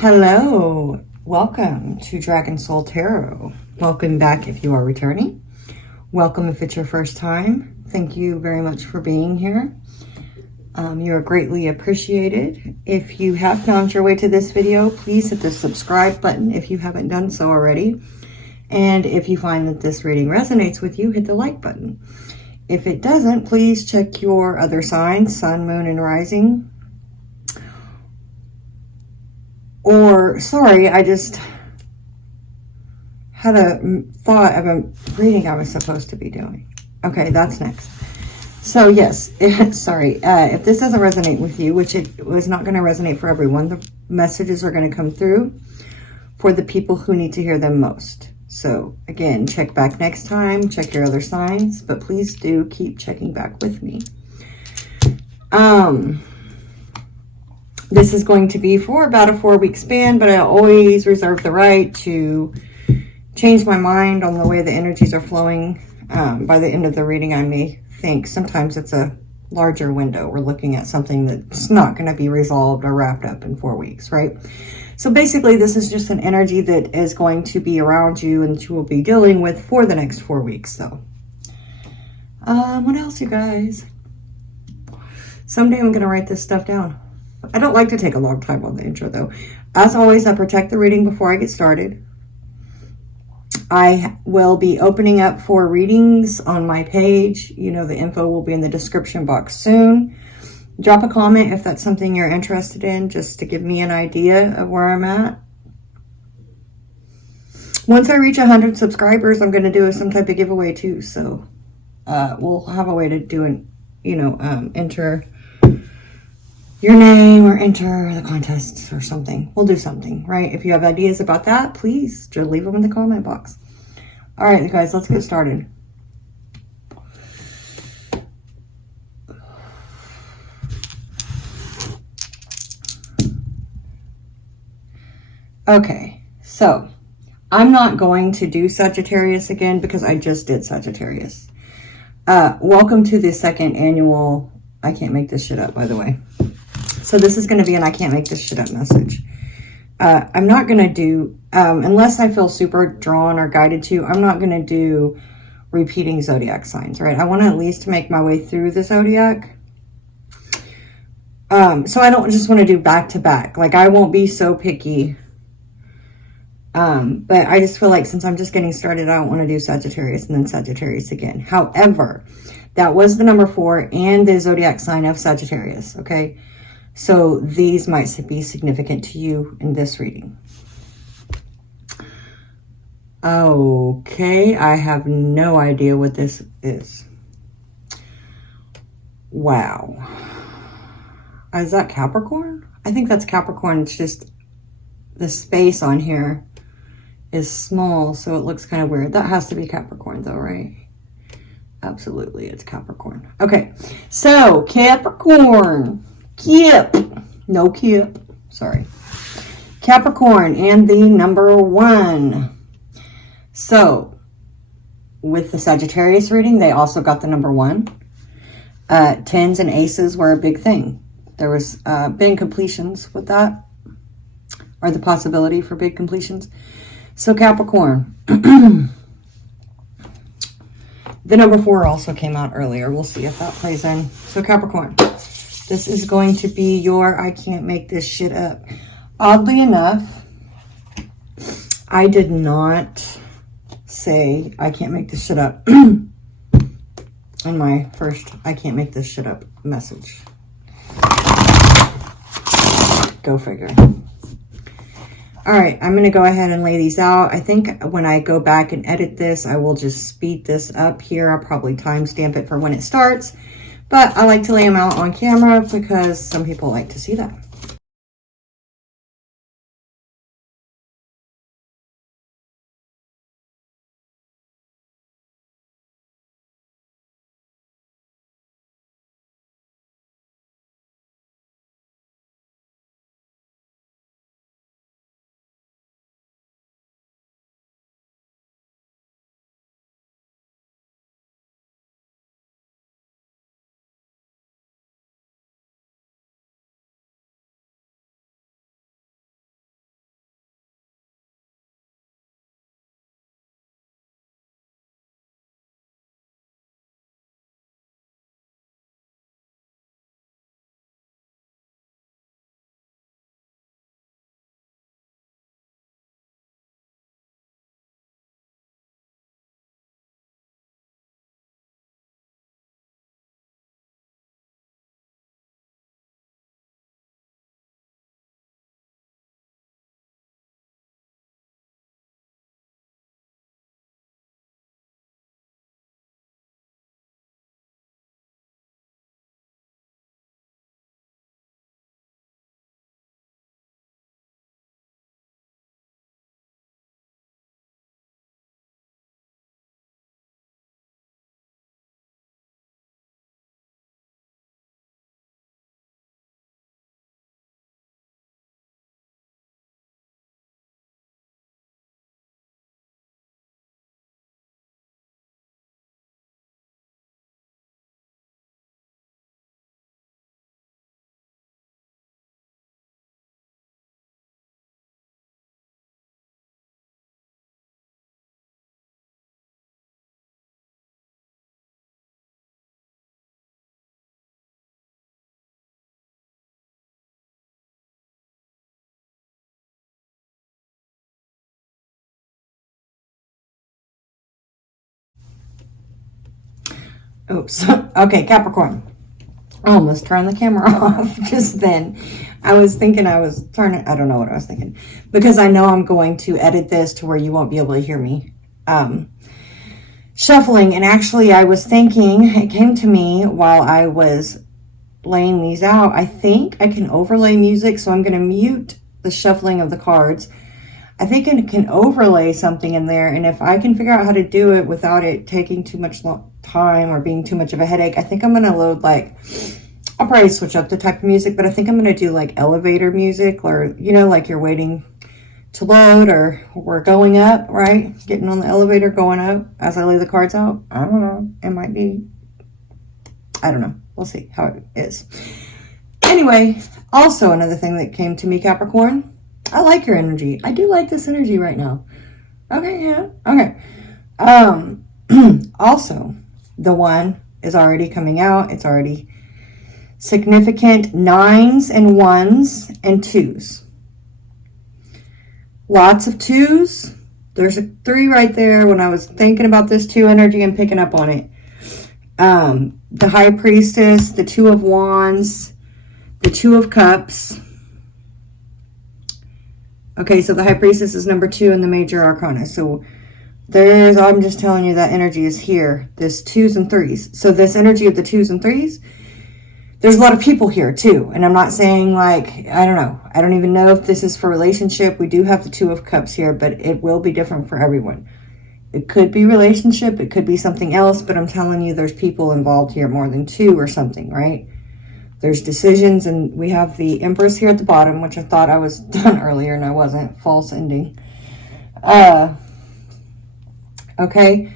Hello, welcome to Dragon Soul Tarot. Welcome back if you are returning. Welcome if it's your first time. Thank you very much for being here. You are greatly appreciated. If you have found your way to this video, please hit the subscribe button if you haven't done so already. And if you find that this reading resonates with you, hit the like button. If it doesn't, please check your other signs, sun, moon, and rising. Or, sorry, I just had a thought of a reading I was supposed to be doing. Okay, that's next. So, yes, sorry, if this doesn't resonate with you, which it was not going to resonate for everyone, the messages are going to come through for the people who need to hear them most. So, again, check back next time, check your other signs, but please do keep checking back with me. This is going to be for about a 4-week span, but I always reserve the right to change my mind on the way the energies are flowing. By the end of the reading, I may think sometimes it's a larger window. We're looking at something that's not going to be resolved or wrapped up in 4 weeks, right? So basically, this is just an energy that is going to be around you and you will be dealing with for the next 4 weeks. So, what else, you guys? Someday I'm going to write this stuff down. I don't like to take a long time on the intro, though. As always, I protect the reading before I get started. I will be opening up for readings on my page. You know, the info will be in the description box soon. Drop a comment if that's something you're interested in, just to give me an idea of where I'm at. Once I reach 100 subscribers, I'm going to do some type of giveaway, too. So we'll have a way to do an, enter your name or enter the contest or something. We'll do something, right? If you have ideas about that, please just leave them in the comment box. All right, guys, let's get started. Okay, so I'm not going to do Sagittarius again because I just did Sagittarius. Welcome to the second annual, I can't make this shit up, by the way. So this is going to be an I can't make this shit up message. I'm not going to do, unless I feel super drawn or guided to, I'm not going to do repeating zodiac signs, right? I want to at least make my way through the zodiac. So I don't just want to do back to back. Like, I won't be so picky. But I just feel like since I'm just getting started, I don't want to do Sagittarius and then Sagittarius again. However, that was the number 4 and the zodiac sign of Sagittarius, okay? So these might be significant to you in this reading. Okay, I have no idea what this is. Wow. Is that Capricorn? I think that's Capricorn. It's just the space on here is small, so it looks kind of weird. That has to be Capricorn though, right? Absolutely, it's Capricorn. Okay, so Capricorn. Kip. No Kip. Sorry. Capricorn and the number 1. So, with the Sagittarius reading, they also got the number 1. 10s and aces were a big thing. There was big completions with that, or the possibility for big completions. So Capricorn. The number 4 also came out earlier. We'll see if that plays in. So Capricorn. This is going to be your I can't make this shit up. Oddly enough, I did not say I can't make this shit up in my first I can't make this shit up message. Go figure. All right, I'm going to go ahead and lay these out. I think when I go back and edit this, I will just speed this up here. I'll probably timestamp it for when it starts. But I like to lay them out on camera because some people like to see that. Oops. Okay, Capricorn. I almost turned the camera off just then. I was thinking I was turning, I don't know what I was thinking. Because I know I'm going to edit this to where you won't be able to hear me shuffling. And actually I was thinking, it came to me while I was laying these out. I think I can overlay music, so I'm going to mute the shuffling of the cards. I think I can overlay something in there, and if I can figure out how to do it without it taking too much time or being too much of a headache, I think I'm going to load like, I'll probably switch up the type of music, but I think I'm going to do like elevator music, or, you know, like you're waiting to load, or we're going up, right? Getting on the elevator, going up as I lay the cards out. I don't know. It might be, I don't know. We'll see how it is. Anyway, also another thing that came to me, Capricorn, I like your energy. I do like this energy right now. Okay, yeah. Okay. Also, the one is already coming out. It's already significant. 9s and 1s and 2s. Lots of 2s. There's a 3 right there. When I was thinking about this 2 energy and picking up on it. The High Priestess, the 2 of Wands, the 2 of Cups. Okay, so the High Priestess is number 2 in the Major Arcana. So there's, I'm just telling you that energy is here. This 2s and 3s. So this energy of the 2s and 3s, there's a lot of people here too. And I'm not saying like, I don't know. I don't even know if this is for relationship. We do have the 2 of Cups here, but it will be different for everyone. It could be relationship. It could be something else. But I'm telling you, there's people involved here, more than 2 or something, right? There's decisions, and we have the Empress here at the bottom, which I thought I was done earlier, and I wasn't. False ending. Okay.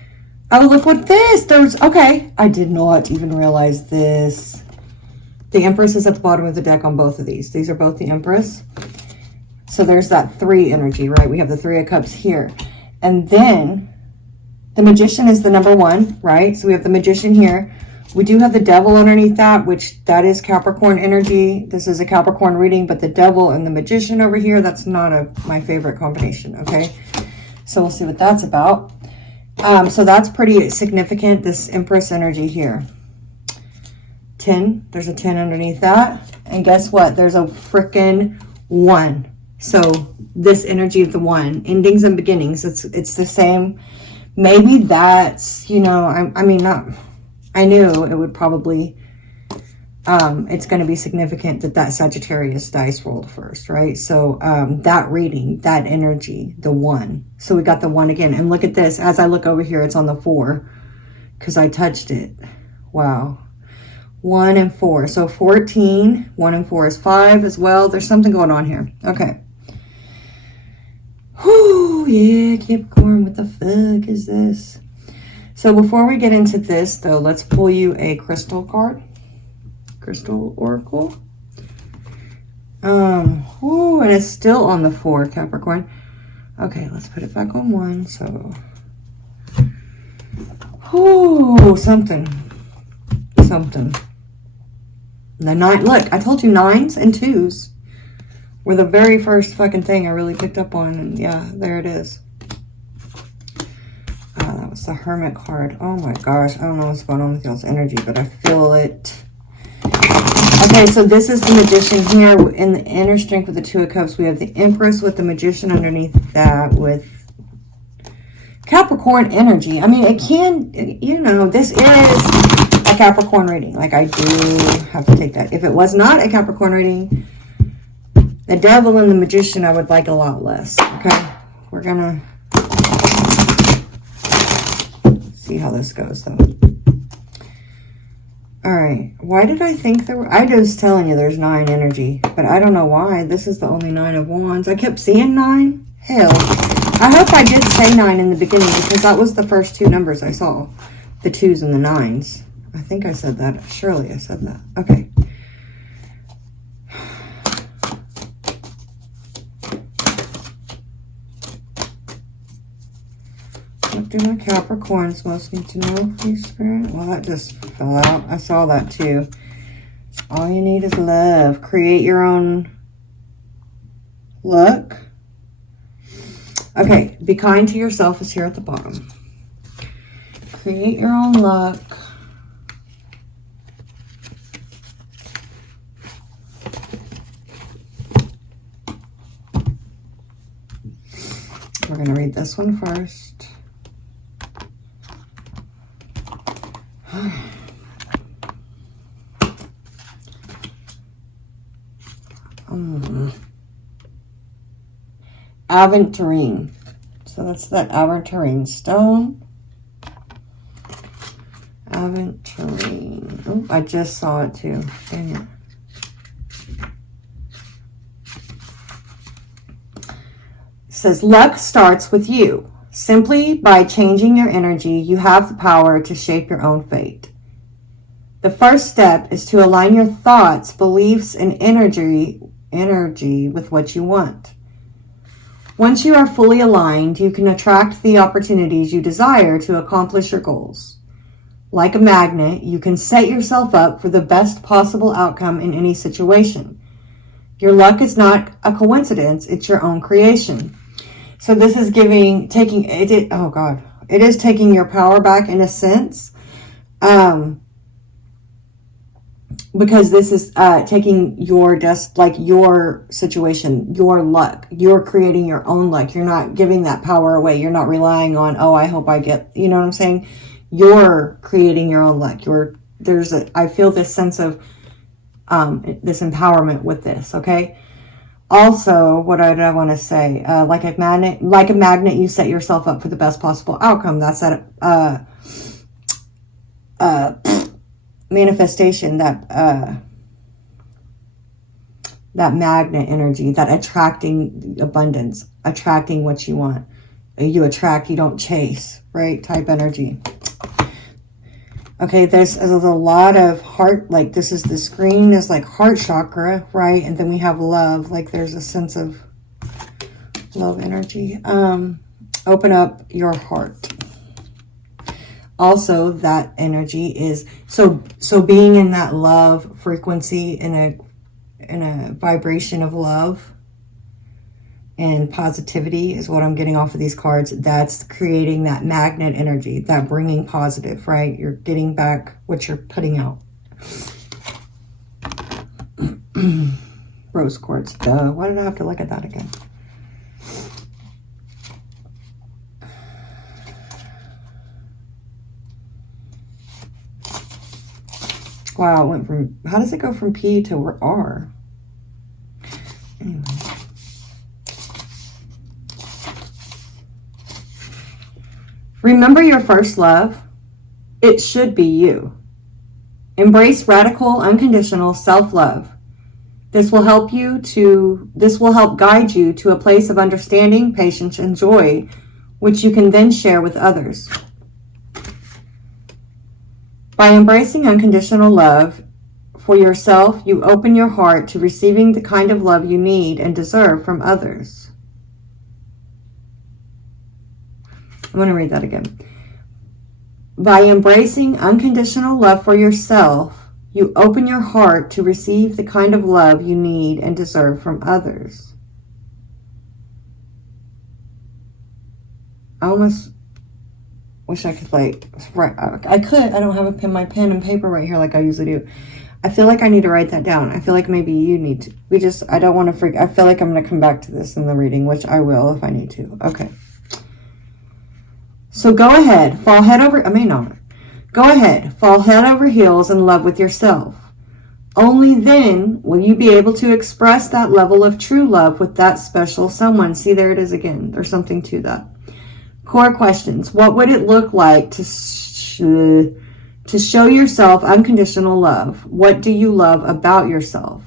Oh, look what this. There's, okay. I did not even realize this. The Empress is at the bottom of the deck on both of these. These are both the Empress. So there's that 3 energy, right? We have the 3 of Cups here. And then the Magician is the number 1, right? So we have the Magician here. We do have the Devil underneath that, which that is Capricorn energy. This is a Capricorn reading, but the Devil and the Magician over here, that's not my favorite combination, okay? So we'll see what that's about. So that's pretty significant, this Empress energy here. 10, there's a 10 underneath that. And guess what? There's a frickin' 1. So this energy of the 1, endings and beginnings, it's the same. Maybe that's, you know, I mean, not... I knew it would probably, it's going to be significant that Sagittarius dice rolled first, right? So that reading, that energy, the 1. So we got the 1 again. And look at this. As I look over here, it's on the 4 because I touched it. Wow. 1 and 4. So 14. 1 and 4 is 5 as well. There's something going on here. Okay. Whew, yeah, Capricorn, what the fuck is this? So before we get into this, though, let's pull you a crystal card. Crystal Oracle. Ooh, and it's still on the 4, Capricorn. Okay, let's put it back on 1. So, ooh, something. The 9, look, I told you 9s and 2s were the very first fucking thing I really picked up on. And yeah, there it is. The Hermit card. Oh my gosh, I don't know what's going on with y'all's energy, but I feel it. Okay, so this is the Magician here. In the inner strength with the 2 of Cups, we have the Empress with the Magician underneath that with Capricorn energy. I mean, it can, you know, this is a Capricorn reading. Like, I do have to take that. If it was not a Capricorn reading, the Devil and the Magician I would like a lot less. Okay, we're gonna see how this goes, though. All right. Why did I think there were... I was telling you there's 9 energy, but I don't know why. This is the only 9 of Wands. I kept seeing 9. Hell. I hope I did say 9 in the beginning because that was the first 2 numbers I saw. The 2s and the 9s. I think I said that. Surely I said that. Okay. What do my Capricorns most need to know, please, Spirit? Well, that just fell out. I saw that too. All you need is love. Create your own luck. Okay, be kind to yourself is here at the bottom. Create your own luck. We're going to read this one first. Aventurine. So that's that aventurine stone. Aventurine. Oh, I just saw it too. Dang it. It says, luck starts with you. Simply by changing your energy, you have the power to shape your own fate. The first step is to align your thoughts, beliefs, and energy with what you want. Once you are fully aligned, you can attract the opportunities you desire to accomplish your goals. Like a magnet, you can set yourself up for the best possible outcome in any situation. Your luck is not a coincidence, it's your own creation. So this is it is taking your power back in a sense. Because this is taking your your situation, your luck. You're creating your own luck. You're not giving that power away. You're not relying on, oh, I hope I get, you know what I'm saying? You're creating your own luck. I feel this sense of this empowerment with this, okay? Also, what did I want to say? Like a magnet, you set yourself up for the best possible outcome. That's that manifestation, that magnet energy, that attracting abundance, attracting what you want. You attract, you don't chase, right? Type energy. Okay, there's a lot of heart, like the screen is like heart chakra, right? And then we have love, like there's a sense of love energy. Open up your heart. Also, that energy is so being in that love frequency, in a vibration of love and positivity is what I'm getting off of these cards. That's creating that magnet energy, that bringing positive, right? You're getting back what you're putting out. Rose quartz, duh. Why did I have to look at that again? Wow, it went from, how does it go from P to R? Anyway. Remember your first love. It should be you. Embrace radical, unconditional self-love. This will help guide you to a place of understanding, patience, and joy, which you can then share with others. By embracing unconditional love for yourself, you open your heart to receiving the kind of love you need and deserve from others. I'm going to read that again. By embracing unconditional love for yourself, you open your heart to receive the kind of love you need and deserve from others. I almost wish I could I don't have my pen and paper right here like I usually do. I feel like I need to write that down. I feel like maybe you need to. I don't want to I feel like I'm going to come back to this in the reading, which I will if I need to. Okay. So go ahead, fall head over heels in love with yourself. Only then will you be able to express that level of true love with that special someone. See, there it is again. There's something to that. Core questions. What would it look like to show yourself unconditional love? What do you love about yourself?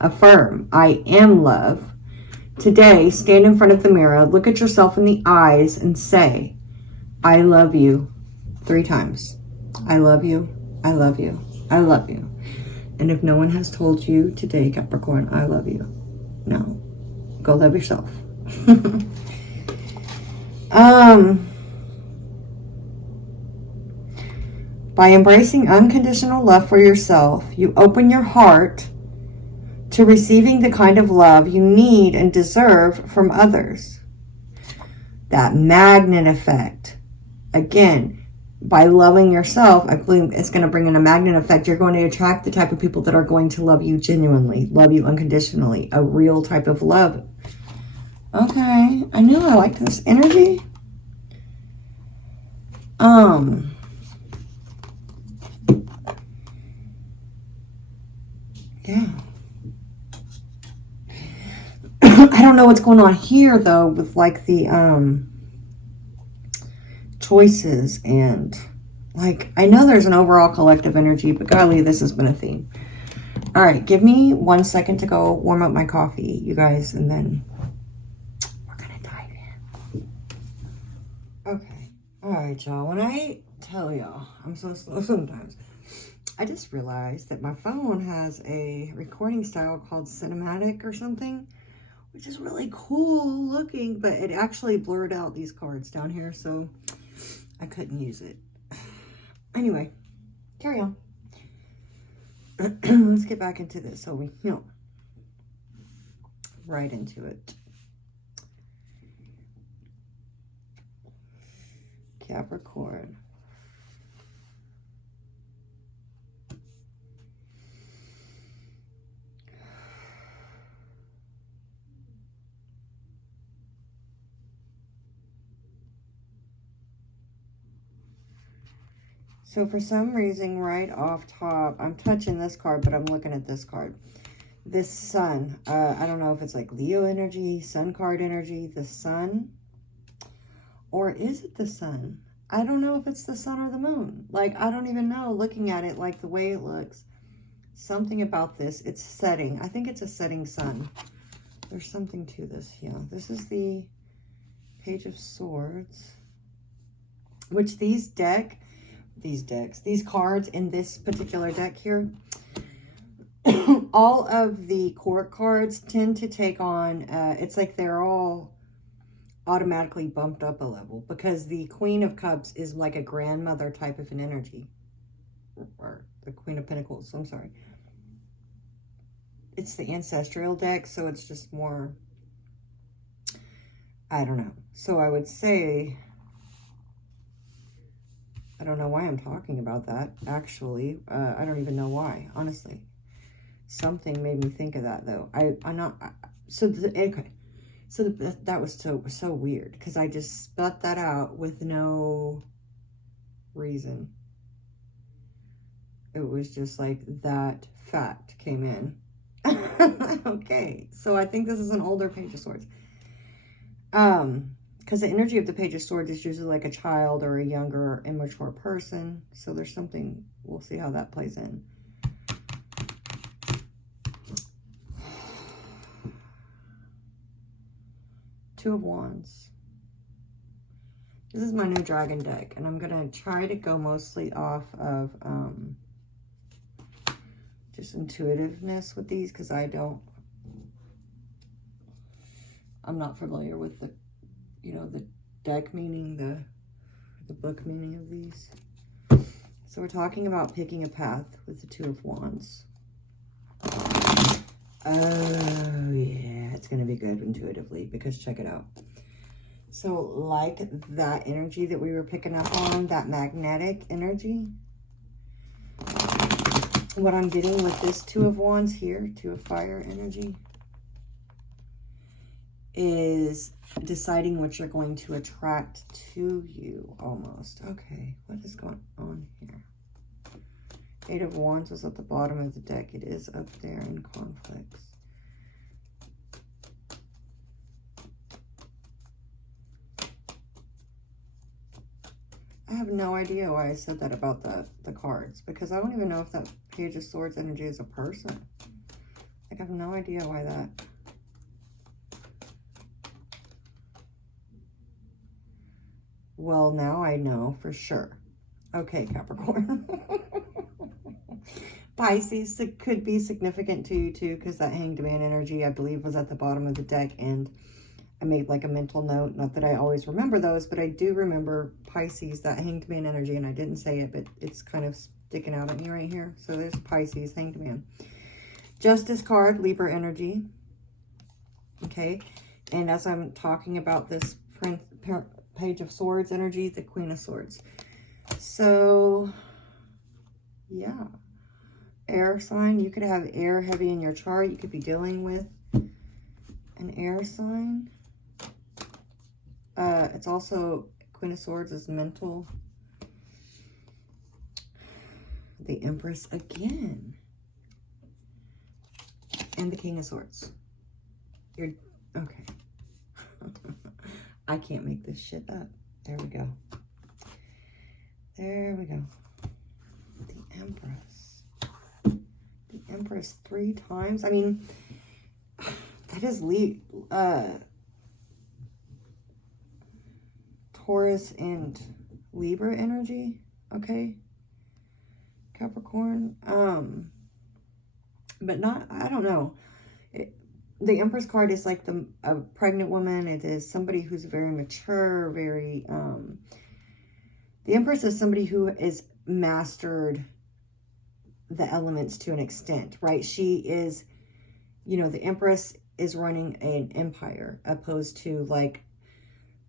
Affirm, I am love. Today, stand in front of the mirror, look at yourself in the eyes and say, I love you 3 times. I love you. I love you. I love you. And if no one has told you today, Capricorn, I love you. No. Go love yourself. By embracing unconditional love for yourself, you open your heart to receiving the kind of love you need and deserve from others. That magnet effect. Again, by loving yourself, I believe it's going to bring in a magnet effect. You're going to attract the type of people that are going to love you genuinely, love you unconditionally, a real type of love. Okay, I knew I liked this energy. Yeah. I don't know what's going on here though with like the choices and like I know there's an overall collective energy, but golly, this has been a theme. All right, give me 1 second to go warm up my coffee, you guys, and then we're gonna dive in. Okay. All right, y'all. When I tell y'all I'm so slow sometimes, I just realized that my phone has a recording style called cinematic or something, which is really cool looking, but it actually blurred out these cards down here, so I couldn't use it. Anyway, carry on. Let's get back into this so we, right into it. Capricorn. So for some reason, right off top, I'm touching this card, but I'm looking at this card. This sun, I don't know if it's like Leo energy, sun card energy, the sun, or is it the sun? I don't know if it's the sun or the moon. Like, I don't even know, looking at it, like the way it looks. Something about this, it's setting. I think it's a setting sun. There's something to this here. This is the Page of Swords, which these cards in this particular deck here, all of the court cards tend to take on, it's like they're all automatically bumped up a level because the Queen of Cups is like a grandmother type of an energy, or the Queen of Pentacles, I'm sorry. It's the Ancestral deck, so it's just more, I don't know. So I would say, I don't know why I'm talking about that, actually. I don't even know why, honestly. Something made me think of that, though. Okay. So that was so weird, because I just spat that out with no reason. It was just like that fact came in. Okay, so I think this is an older Page of Swords. Because the energy of the Page of Swords is usually like a child or a younger, immature person. So there's something, we'll see how that plays in. Two of Wands. This is my new dragon deck, and I'm going to try to go mostly off of just intuitiveness with these, because I'm not familiar with the, the deck meaning, the book meaning of these. So we're talking about picking a path with the Two of Wands. Oh, yeah, it's going to be good intuitively, because check it out. So like that energy that we were picking up on, that magnetic energy, what I'm getting with this Two of Wands here, Two of Fire energy, is deciding what you're going to attract to you, almost. Okay, what is going on here? Eight of Wands was at the bottom of the deck. It is up there in conflicts. I have no idea why I said that about the cards, because I don't even know if that Page of Swords energy is a person. Like, I have no idea why that. Well, now I know for sure. Okay, Capricorn. Pisces could be significant to you too, because that Hanged Man energy, I believe, was at the bottom of the deck, and I made like a mental note. Not that I always remember those, but I do remember Pisces, that Hanged Man energy, and I didn't say it, but it's kind of sticking out at me right here. So there's Pisces, Hanged Man. Justice card, Libra energy. Okay, and as I'm talking about this Page of Swords energy, the Queen of Swords. So, yeah. Air sign. You could have air heavy in your chart. You could be dealing with an air sign. It's also Queen of Swords is mental. The Empress again. And the King of Swords. You're okay. I can't make this shit up. There we go. There we go. The Empress. The Empress 3 times. I mean, that is Taurus and Libra energy. Okay. Capricorn. But not, I don't know. The Empress card is like a pregnant woman. It is somebody who's very mature, very, the Empress is somebody who is mastered the elements to an extent, right? She is, you know, the Empress is running an empire, opposed to like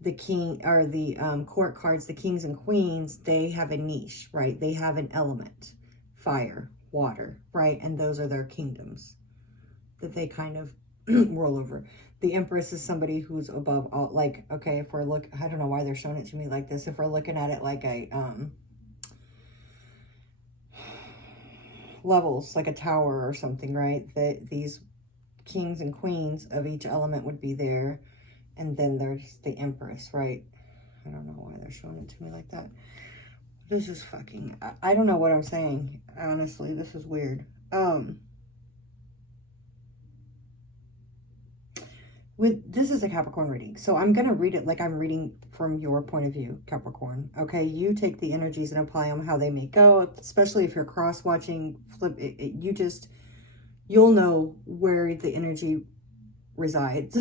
the king or the court cards, the kings and queens. They have a niche, right? They have an element, fire, water, right? And those are their kingdoms that they kind of roll over. The Empress is somebody who's above all, like, okay, if we're I don't know why they're showing it to me like this. If we're looking at it like a, levels, like a tower or something, right? That these kings and queens of each element would be there. And then there's the Empress, right? I don't know why they're showing it to me like that. This is fucking, I don't know what I'm saying. Honestly, this is weird. This is a Capricorn reading, so I'm going to read it like I'm reading from your point of view, Capricorn. Okay, you take the energies and apply them how they may go, especially if you're cross-watching, flip it, you'll know where the energy resides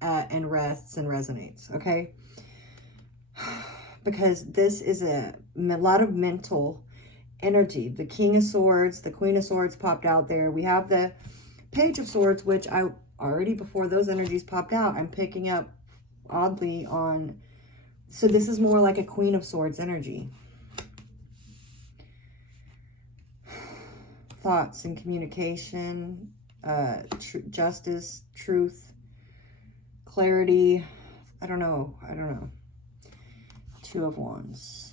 and rests and resonates, okay? Because this is a lot of mental energy. The King of Swords, the Queen of Swords popped out there. We have the Page of Swords, which I already, before those energies popped out, I'm picking up oddly on, so this is more like a Queen of Swords energy. Thoughts and communication, justice, truth, clarity. I don't know. Two of Wands.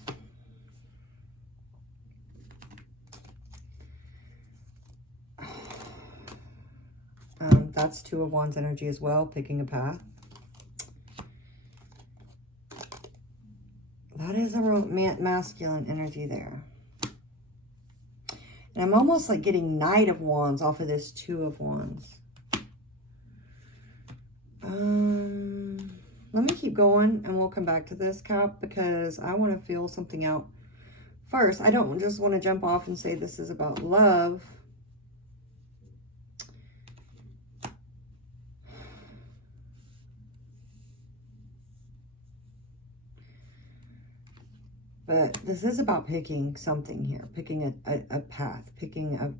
That's Two of Wands energy as well, picking a path. That is a masculine energy there. And I'm almost like getting Knight of Wands off of this Two of Wands. Let me keep going and we'll come back to this, Cap, because I want to feel something out first. I don't just want to jump off and say this is about love. But this is about picking something here, picking a path, picking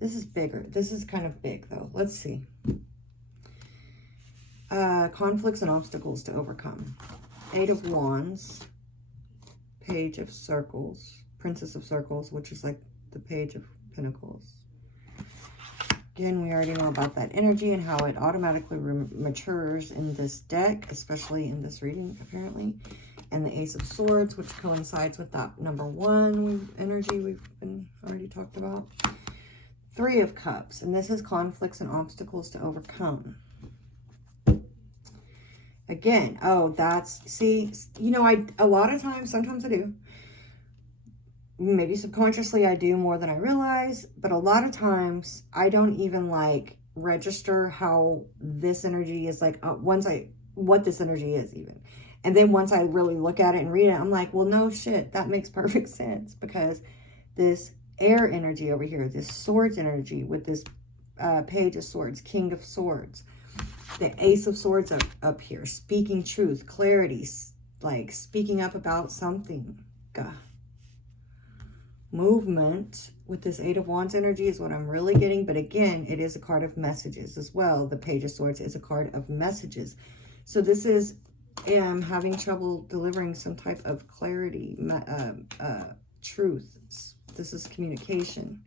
this is bigger. This is kind of big though. Let's see. Conflicts and obstacles to overcome. 8 of Wands, Page of Circles, Princess of Circles, which is like the Page of Pentacles. Again, we already know about that energy and how it automatically matures in this deck, especially in this reading, apparently. And the Ace of Swords, which coincides with that number 1 energy we've been already talked about. 3 of Cups, and this is conflicts and obstacles to overcome. Again, oh, that's, see, you know, a lot of times, sometimes I do. Maybe subconsciously I do more than I realize, but a lot of times I don't even like register how this energy is like, what this energy is even. And then once I really look at it and read it, I'm like, well, no shit, that makes perfect sense, because this air energy over here, this swords energy with this Page of Swords, King of Swords, the Ace of Swords up here, speaking truth, clarity, like speaking up about something. God. Movement with this 8 of Wands energy is what I'm really getting. But again, it is a card of messages as well. The Page of Swords is a card of messages. So this is having trouble delivering some type of clarity, truth. This is communication.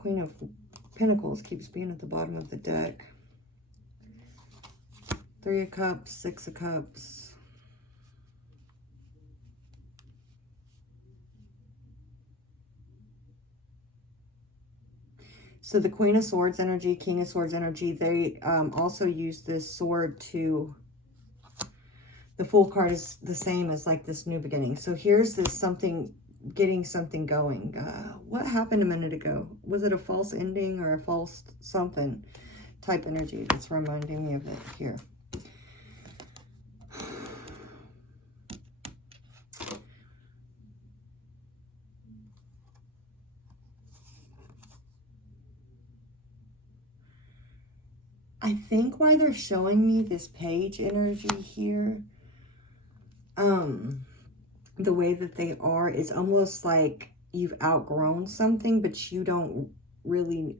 Queen of Pentacles keeps being at the bottom of the deck. 3 of Cups, 6 of Cups. So the Queen of Swords energy, King of Swords energy, they also use this sword to, the Fool card is the same as like this new beginning. So here's this something, getting something going. What happened a minute ago? Was it a false ending or a false something type energy that's reminding me of it here? I think why they're showing me this page energy here, the way that they are, it's almost like you've outgrown something, but you don't really,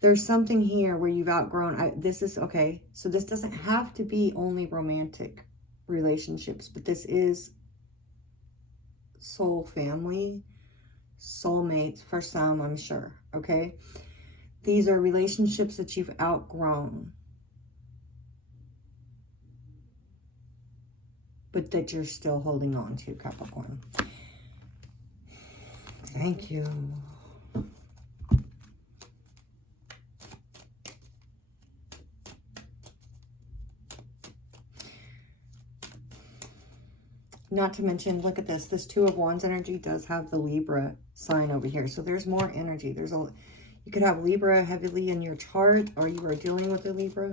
there's something here where you've outgrown, this is, okay, so this doesn't have to be only romantic relationships, but this is soul family, soulmates for some, I'm sure, okay? These are relationships that you've outgrown, but that you're still holding on to, Capricorn. Thank you. Not to mention, look at this. This 2 of Wands energy does have the Libra sign over here. So there's more energy. There's a, you could have Libra heavily in your chart, or you are dealing with a Libra.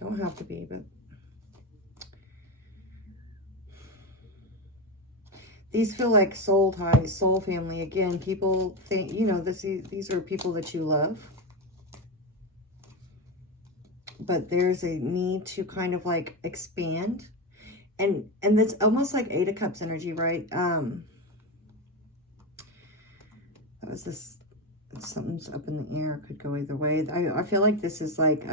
Don't have to be, but these feel like soul ties, soul family. Again, people think, you know, these are people that you love. But there's a need to kind of like expand. And that's almost like 8 of Cups energy, right? That was this, something's up in the air, could go either way. I feel like this is like,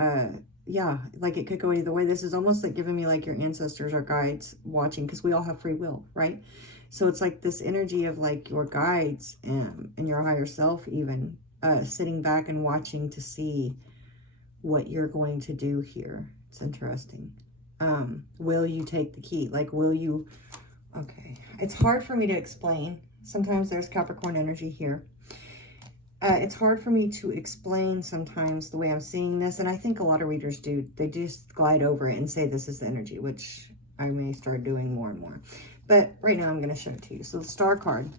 yeah, like it could go either way. This is almost like giving me like your ancestors or guides watching, because we all have free will, right? So it's like this energy of like your guides and your higher self even sitting back and watching to see what you're going to do here. It's interesting. Will you take the key? Like, will you, okay. It's hard for me to explain. Sometimes there's Capricorn energy here. It's hard for me to explain sometimes the way I'm seeing this, and I think a lot of readers do. They just glide over it and say this is the energy, which I may start doing more and more. But right now I'm going to show it to you. So the Star card,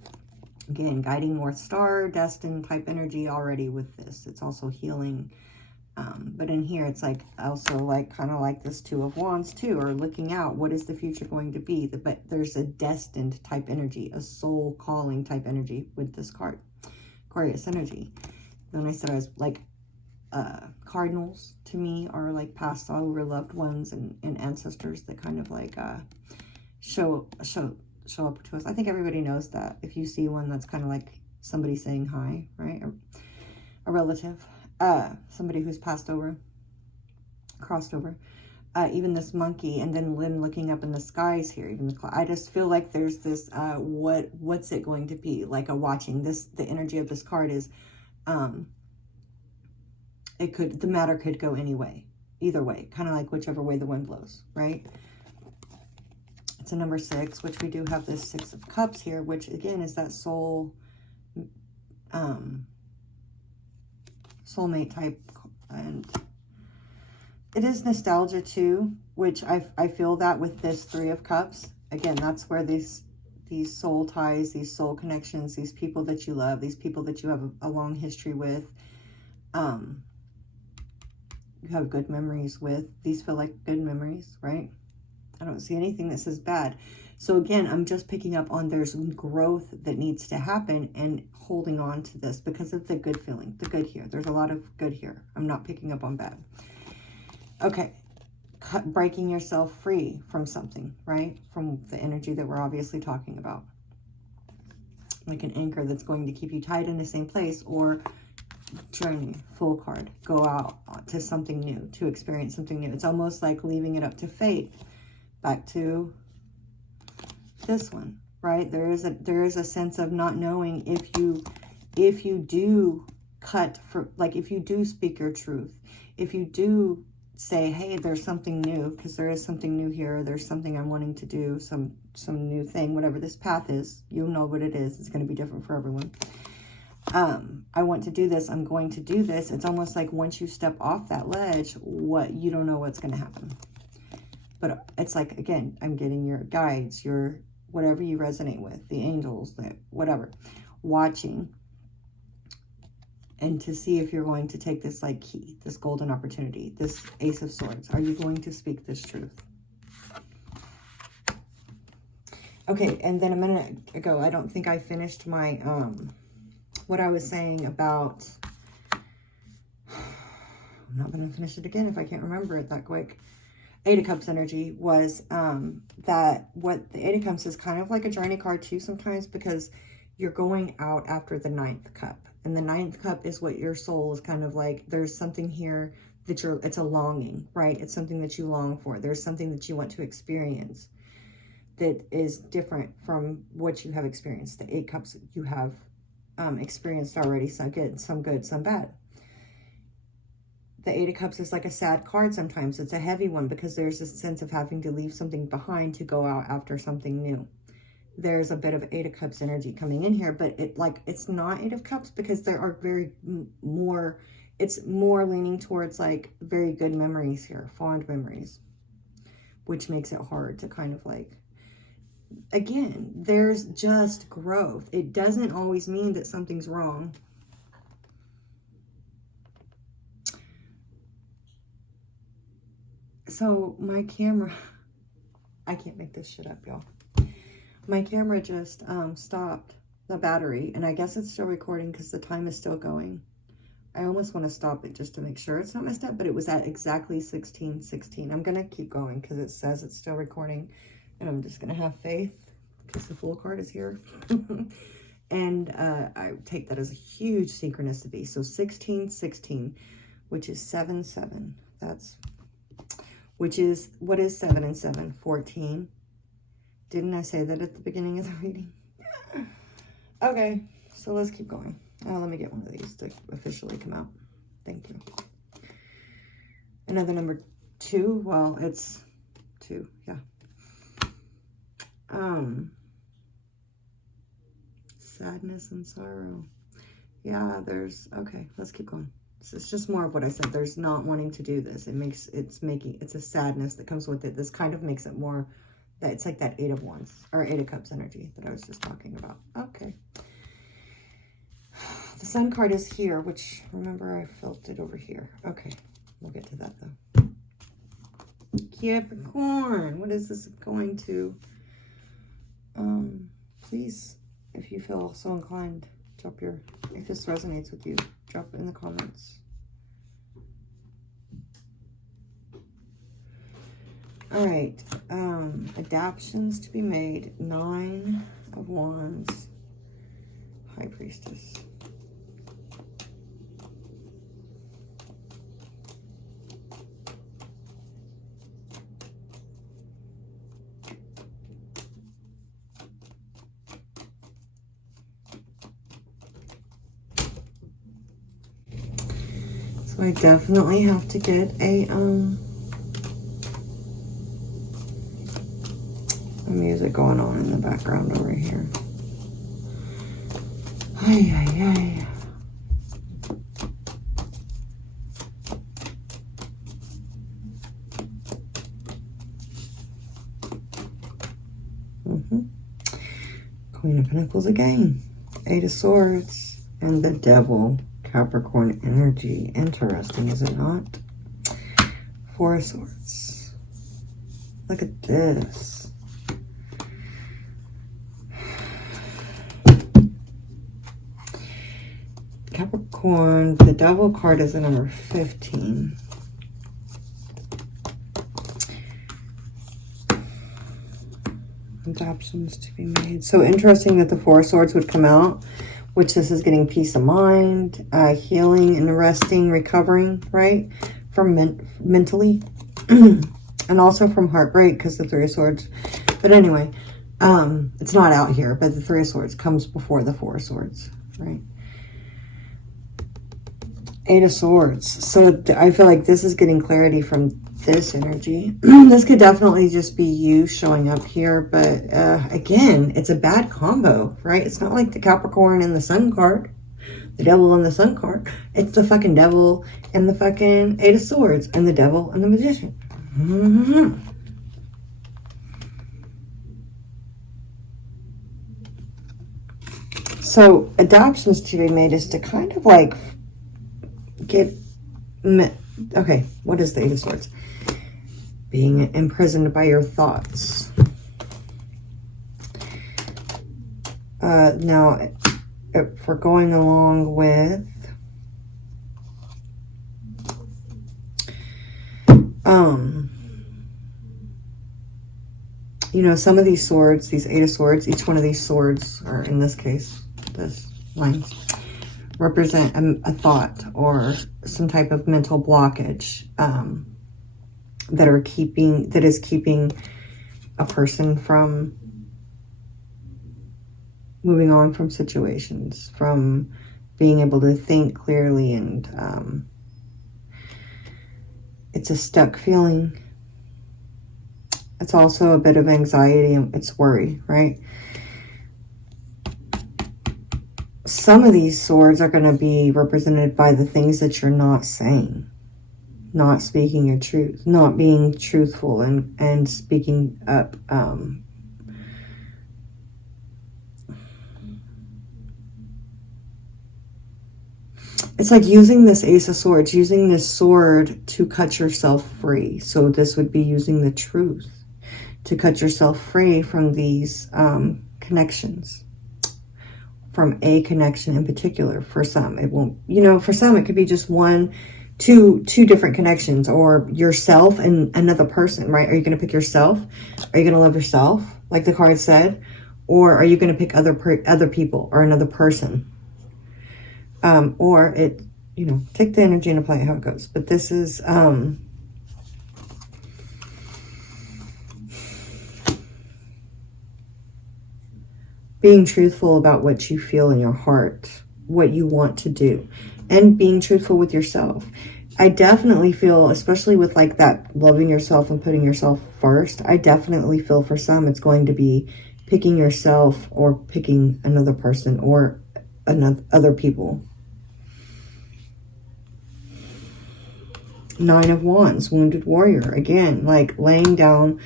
again, guiding North Star, destined type energy already with this. It's also healing. But in here, it's like also like kind of like this 2 of Wands too, or looking out. What is the future going to be? But there's a destined type energy, a soul calling type energy with this card. Aquarius energy. Then I said I was like cardinals to me are like passed over loved ones and ancestors that kind of like show up to us. I think everybody knows that. If you see one, that's kind of like somebody saying hi, right? Or a relative. Somebody who's passed over, crossed over, even this monkey, and then Linn looking up in the skies here, even the cloud. I just feel like there's this, what's it going to be? Like a watching this, the energy of this card is, the matter could go either way, kind of like whichever way the wind blows, right? It's a number 6, which we do have this 6 of Cups here, which again is that soul, soulmate type, and it is nostalgia too, which I feel that with this 3 of Cups. Again, that's where these soul ties, these soul connections, these people that you love, these people that you have a long history with, you have good memories with. These feel like good memories, right? I don't see anything that says bad. So again, I'm just picking up on there's growth that needs to happen and holding on to this because of the good feeling, the good here. There's a lot of good here. I'm not picking up on bad. Okay, breaking yourself free from something, right? From the energy that we're obviously talking about. Like an anchor that's going to keep you tied in the same place, or journey, Fool card. Go out to something new, to experience something new. It's almost like leaving it up to fate. Back to this one, right? There is a sense of not knowing if you do cut for, like, if you do speak your truth, if you do say, hey, there's something new, because there is something new here, there's something I'm wanting to do, some new thing, whatever this path is, you'll know what it is. It's going to be different for everyone. I want to do this, I'm going to do this. It's almost like once you step off that ledge, you don't know what's going to happen. But it's like, again, I'm getting your guides, your whatever you resonate with, the angels, whatever, watching, and to see if you're going to take this like key, this golden opportunity, this Ace of Swords. Are you going to speak this truth? Okay, and then a minute ago, I don't think I finished my, what I was saying about, I'm not going to finish it again if I can't remember it that quick. Eight of Cups energy was that what the Eight of Cups is kind of like a journey card too sometimes, because you're going out after the Ninth Cup. And the Ninth Cup is what your soul is kind of like, there's something here that it's a longing, right? It's something that you long for. There's something that you want to experience that is different from what you have experienced. The Eight Cups you have experienced already, some good, some bad. The Eight of Cups is like a sad card sometimes. It's a heavy one because there's this sense of having to leave something behind to go out after something new. There's a bit of Eight of Cups energy coming in here, but it's not Eight of Cups because there are it's more leaning towards like very good memories here, fond memories, which makes it hard to kind of like, again, there's just growth. It doesn't always mean that something's wrong. So my camera, I can't make this shit up, y'all. My camera just stopped the battery, and I guess it's still recording because the time is still going. I almost want to stop it just to make sure it's not messed up, but it was at exactly 16:16. I'm going to keep going because it says it's still recording, and I'm just going to have faith because the Fool card is here. And I take that as a huge synchronicity. So 16:16, which is 7/7. Which is, what is 7 and 7? 14. Didn't I say that at the beginning of the reading? Okay, so let's keep going. Let me get one of these to officially come out. Thank you. Another number 2. Well, it's 2, yeah. Sadness and sorrow. Yeah, okay, let's keep going. It's just more of what I said. There's not wanting to do this. It's a sadness that comes with it. This kind of makes it more, that it's like that Eight of Wands, or Eight of Cups energy that I was just talking about. Okay. The Sun card is here, which, remember, I felt it over here. Okay, we'll get to that, though. Capricorn, what is this going to? Please, if you feel so inclined, if this resonates with you, drop it in the comments. All right, adaptions to be made. 9 of Wands, High Priestess. So I definitely have to get a music going on in the background over here. Ay, ay, ay. Queen of Pentacles again. 8 of Swords and the Devil. Capricorn energy. Interesting, is it not? 4 of Swords. Look at this. Capricorn, the Devil card is the number 15. Adoptions to be made. So interesting that the 4 of Swords would come out, which this is getting peace of mind, healing and resting, recovering, right? From mentally and also from heartbreak because the 3 of Swords. But anyway, It's not out here, but the Three of Swords comes before the Four of Swords, right? Eight of Swords. So I feel like this is getting clarity from this energy. This could definitely just be you showing up here, but again, it's a bad combo, right? It's not like the Capricorn and the Sun card, the Devil and the Sun card. It's the fucking Devil and the fucking Eight of Swords, and the Devil and the Magician. So adoptions to be made is to kind of like get, okay, what is the Eight of Swords? Being imprisoned by your thoughts. Now, if we're going along with you know, some of these swords, these Eight of Swords, each one of these swords, or in this case, this lines, represent a thought or some type of mental blockage that is keeping a person from moving on from situations, from being able to think clearly, and it's a stuck feeling. It's also a bit of anxiety and it's worry, right? Some of these swords are going to be represented by the things that you're not saying, not speaking your truth, not being truthful, and speaking up. It's like using this Ace of Swords, using this sword to cut yourself free. So this would be using the truth to cut yourself free from these connections, from a connection in particular. For some, it won't, you know, for some it could be just two different connections, or yourself and another person, right? Are you going to pick yourself? Are you going to love yourself, like the card said? Or are you going to pick other people or another person? Or it, you know, take the energy and apply it how it goes. But this is, being truthful about what you feel in your heart, what you want to do, and being truthful with yourself. I definitely feel, especially with like that loving yourself and putting yourself first, I definitely feel for some it's going to be picking yourself or picking another person or other people. Nine of Wands, Wounded Warrior. Again, like laying down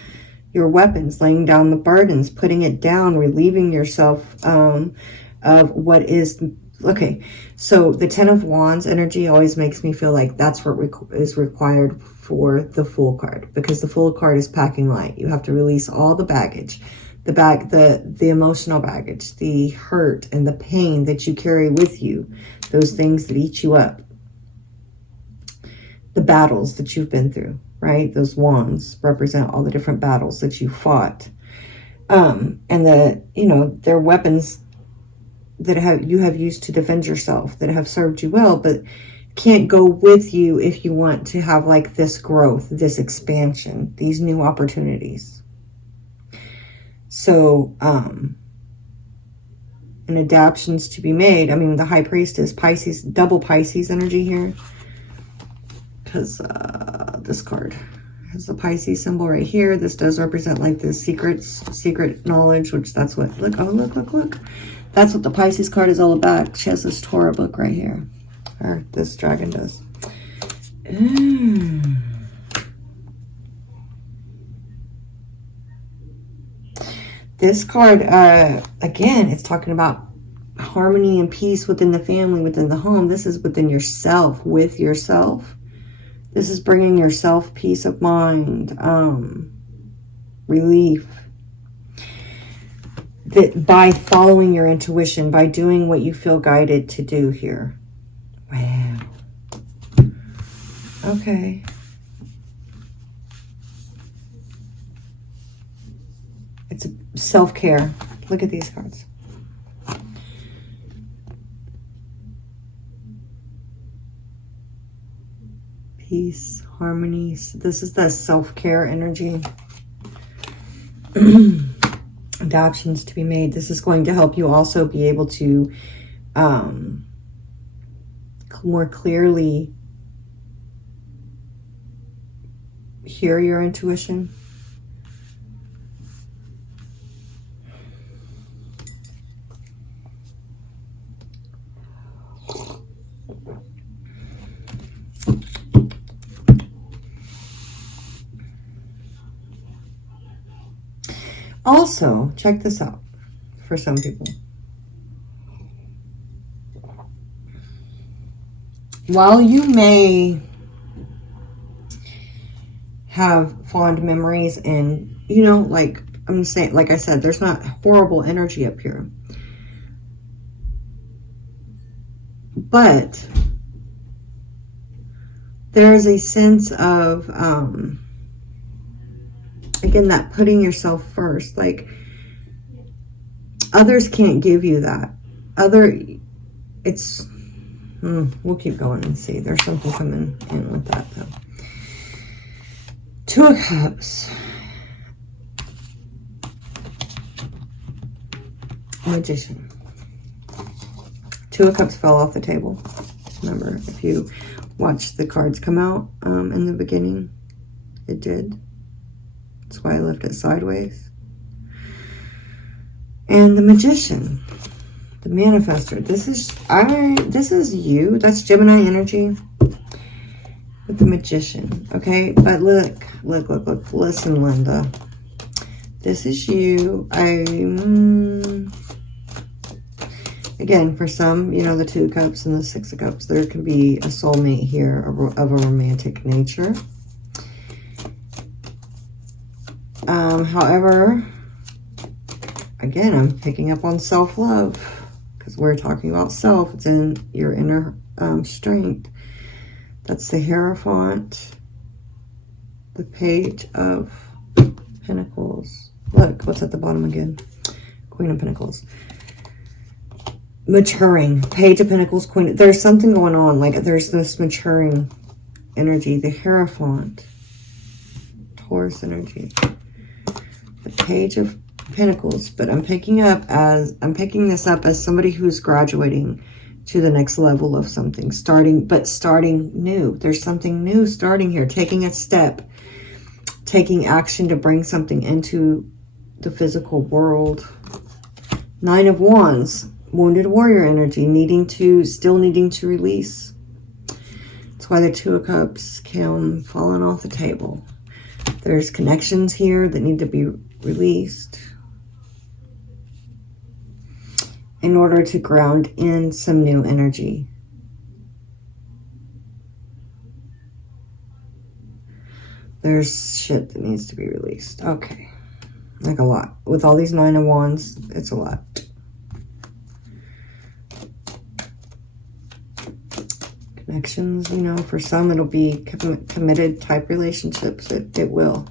your weapons, laying down the burdens, putting it down, relieving yourself of what is... Okay, so the Ten of Wands energy always makes me feel like that's what is required for the Fool card, because the Fool card is packing light. You have to release all the baggage, the emotional baggage, the hurt and the pain that you carry with you, those things that eat you up, the battles that you've been through, right? Those wands represent all the different battles that you fought. And they're weapons that you have used to defend yourself, that have served you well, but can't go with you if you want to have like this growth, this expansion, these new opportunities. So, and adaptions to be made. I mean, the High Priestess, Pisces, double Pisces energy here. Because this card has the Pisces symbol right here. This does represent like the secret knowledge, which that's what, look, oh, look. That's what the Pisces card is all about. She has this Torah book right here. Or this dragon does. This card, again, it's talking about harmony and peace within the family, within the home. This is within yourself, with yourself. This is bringing yourself peace of mind, relief. That by following your intuition, by doing what you feel guided to do here. Wow. Okay. It's self-care. Look at these cards. Peace, harmony. This is the self-care energy. adaptions to be made. This is going to help you also be able to more clearly hear your intuition. Also, check this out for some people. While you may have fond memories and, you know, like I'm saying, like I said, there's not horrible energy up here. But there's a sense of, again, that putting yourself first. Like, others can't give you that. We'll keep going and see. There's something coming in with that, though. Two of Cups. Magician. Two of Cups fell off the table. Remember, if you watched the cards come out in the beginning, it did. That's why I left it sideways. And the Magician, the Manifester. This is you. That's Gemini energy with the Magician. Okay, but look. Listen, Linda. This is you. Again, for some, you know, the Two of Cups and the Six of Cups, there could be a soulmate here of a romantic nature. However, again, I'm picking up on self-love because we're talking about self. It's in your inner strength. That's the Hierophant, the Page of Pentacles. Look, what's at the bottom again? Queen of Pentacles. Maturing. Page of Pentacles, Queen. There's something going on. Like, there's this maturing energy. The Hierophant. Taurus energy. The Page of Pentacles. But I'm picking this up as somebody who's graduating to the next level of something. Starting new. There's something new starting here. Taking a step. Taking action to bring something into the physical world. Nine of Wands. Wounded warrior energy, still needing to release. That's why the Two of Cups came falling off the table. There's connections here that need to be released in order to ground in some new energy. There's shit that needs to be released. Okay. Like a lot. With all these Nine of Wands, it's a lot. Connections, you know, for some it'll be committed type relationships. It will.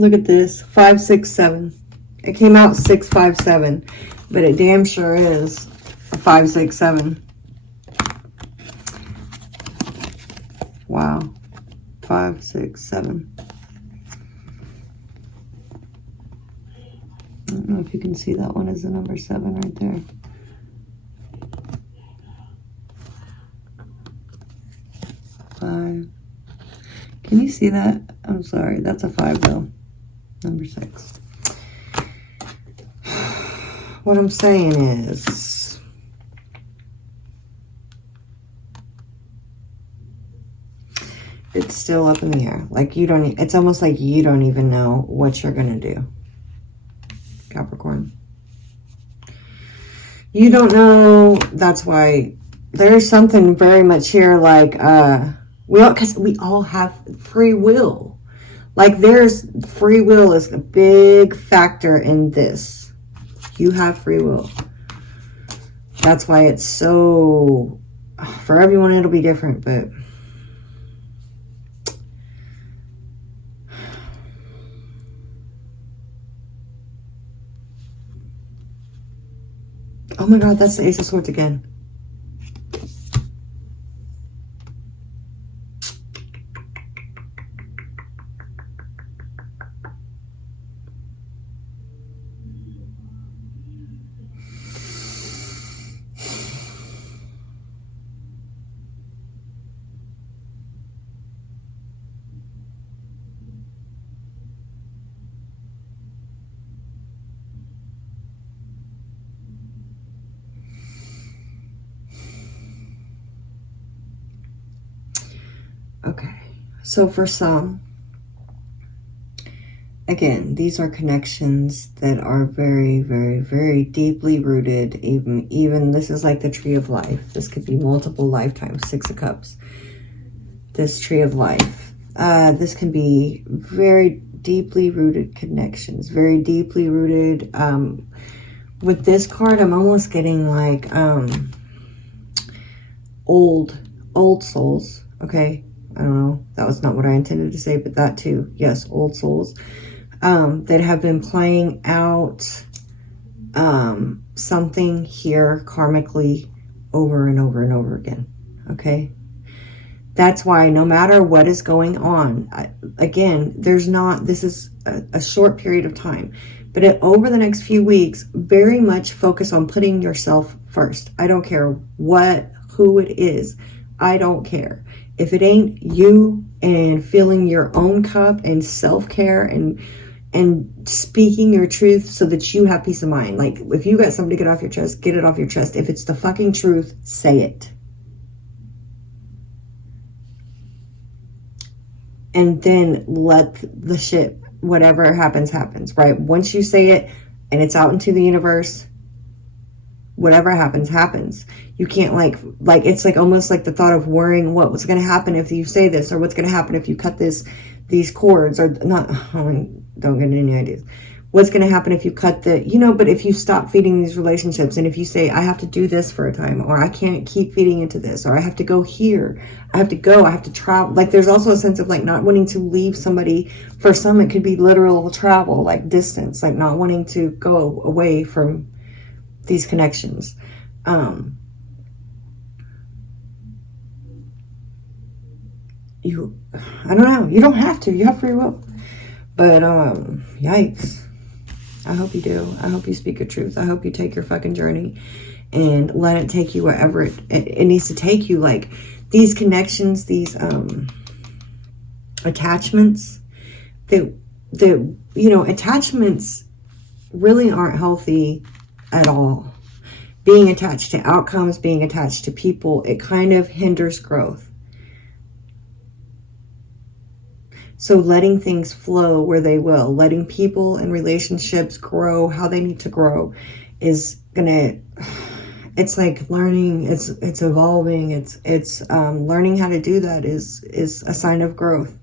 Look at this, 5, 6, 7. It came out 6, 5, 7, but it damn sure is a 5, 6, 7. Wow, 5, 6, 7. I don't know if you can see that one is the number 7 right there. Five. Can you see that? I'm sorry, that's a 5 though. Number 6. What I'm saying is, it's still up in the air. Like it's almost like you don't even know what you're going to do. Capricorn. You don't know. That's why there's something very much here like, because we all have free will. Like, there's free will is a big factor in this. You have free will. That's why it's so for everyone it'll be different, but oh my God, that's the Ace of Swords again. Okay, so for some, again, these are connections that are very, very, very deeply rooted. Even this is like the tree of life. This could be multiple lifetimes, 6 of Cups. This tree of life. This can be very deeply rooted connections, very deeply rooted. With this card, I'm almost getting like old souls, okay? I don't know, that was not what I intended to say, but that too. Yes, old souls that have been playing out something here karmically over and over and over again, okay? That's why no matter what is going on, again, this is a short period of time, but over the next few weeks, very much focus on putting yourself first. I don't care who it is. I don't care. If it ain't you and filling your own cup and self-care and speaking your truth so that you have peace of mind. Like, if you got something to get off your chest, get it off your chest. If it's the fucking truth, say it. And then let the shit, whatever happens, happens, right? Once you say it and it's out into the universe, whatever happens, happens. You can't like it's like almost like the thought of worrying what's going to happen if you say this, or what's going to happen if you cut these cords, or not. Don't get any ideas. What's going to happen if you cut but if you stop feeding these relationships, and if you say, I have to do this for a time, or I can't keep feeding into this, or I have to go here, I have to travel. Like, there's also a sense of like not wanting to leave somebody. For some, it could be literal travel, like distance, like not wanting to go away from these connections. I don't know, you don't have to, you have free will, but yikes. I hope you do. I hope you speak your truth. I hope you take your fucking journey and let it take you wherever it needs to take you. Like, these connections, these attachments, attachments really aren't healthy at all. Being attached to outcomes, being attached to people, it kind of hinders growth. So letting things flow where they will, letting people and relationships grow how they need to grow is it's like learning, it's evolving, it's learning how to do that is a sign of growth.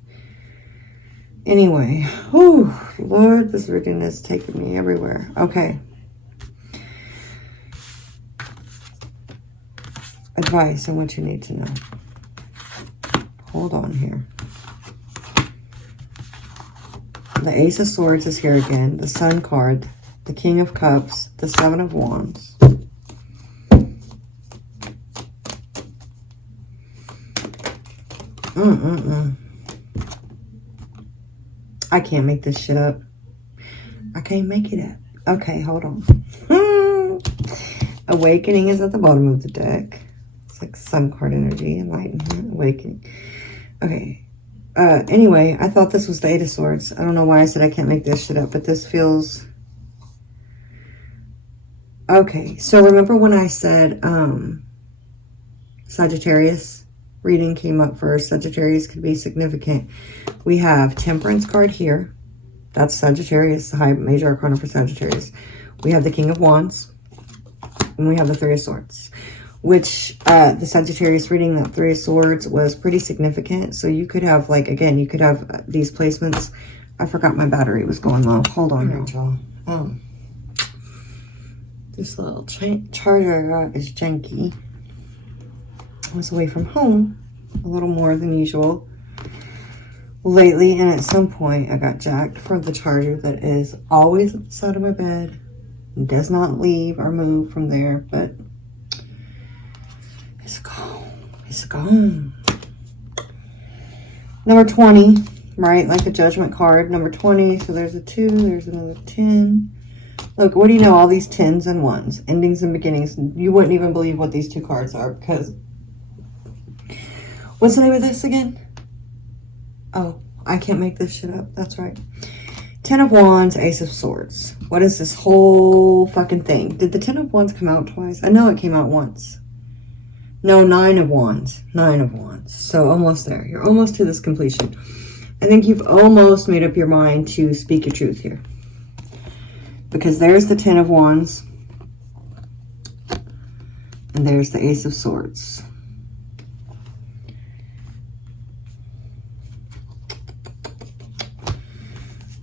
Anyway, whew, Lord, this reading is taking me everywhere. Okay. Advice on what you need to know. Hold on here. The Ace of Swords is here again. The Sun card. The King of Cups. The Seven of Wands. I can't make this shit up. I can't make it up. Okay, hold on. Awakening is at the bottom of the deck. It's like Sun card energy. Enlightenment. Awakening. Okay. Anyway, I thought this was the Eight of Swords. I don't know why I said I can't make this shit up, but this feels... Okay, so remember when I said Sagittarius reading came up first? Sagittarius could be significant. We have Temperance card here. That's Sagittarius, the high major arcana for Sagittarius. We have the King of Wands. And we have the Three of Swords. Which the Sagittarius reading, that Three of Swords, was pretty significant. So you could have, like, again, you could have these placements. I forgot my battery was going low. Hold on, y'all. This little charger is janky. I was away from home a little more than usual lately, and at some point I got jacked from the charger that is always at the side of my bed and does not leave or move from there, but it's gone. It's gone. Number 20, right? Like a judgment card. Number 20, so there's a 2, there's another 10. Look, what do you know? All these 10s and 1s, endings and beginnings. You wouldn't even believe what these 2 cards are, because what's the name of this again? Oh, I can't make this shit up. That's right. 10 of Wands, Ace of Swords. What is this whole fucking thing? Did the 10 of Wands come out twice? I know it came out once. No, 9 of Wands. 9 of Wands. So almost there. You're almost to this completion. I think you've almost made up your mind to speak your truth here. Because there's the 10 of Wands. And there's the Ace of Swords.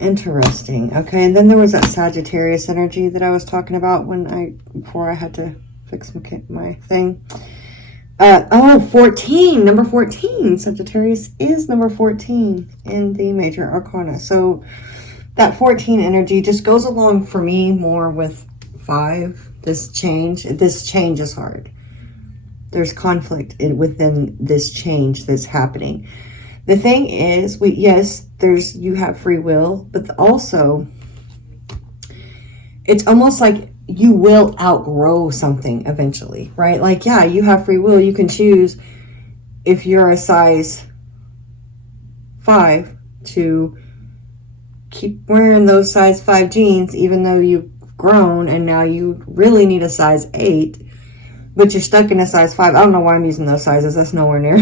Interesting. Okay, and then there was that Sagittarius energy that I was talking about before I had to fix my thing. 14. Number 14. Sagittarius is number 14 in the major arcana. So that 14 energy just goes along for me more with 5. This change is hard. There's conflict within this change that's happening. The thing is, you have free will, but also it's almost like you will outgrow something eventually, right? Like, yeah, you have free will. You can choose, if you're a size 5, to keep wearing those size 5 jeans, even though you've grown and now you really need a size 8, but you're stuck in a size 5. I don't know why I'm using those sizes. That's nowhere near.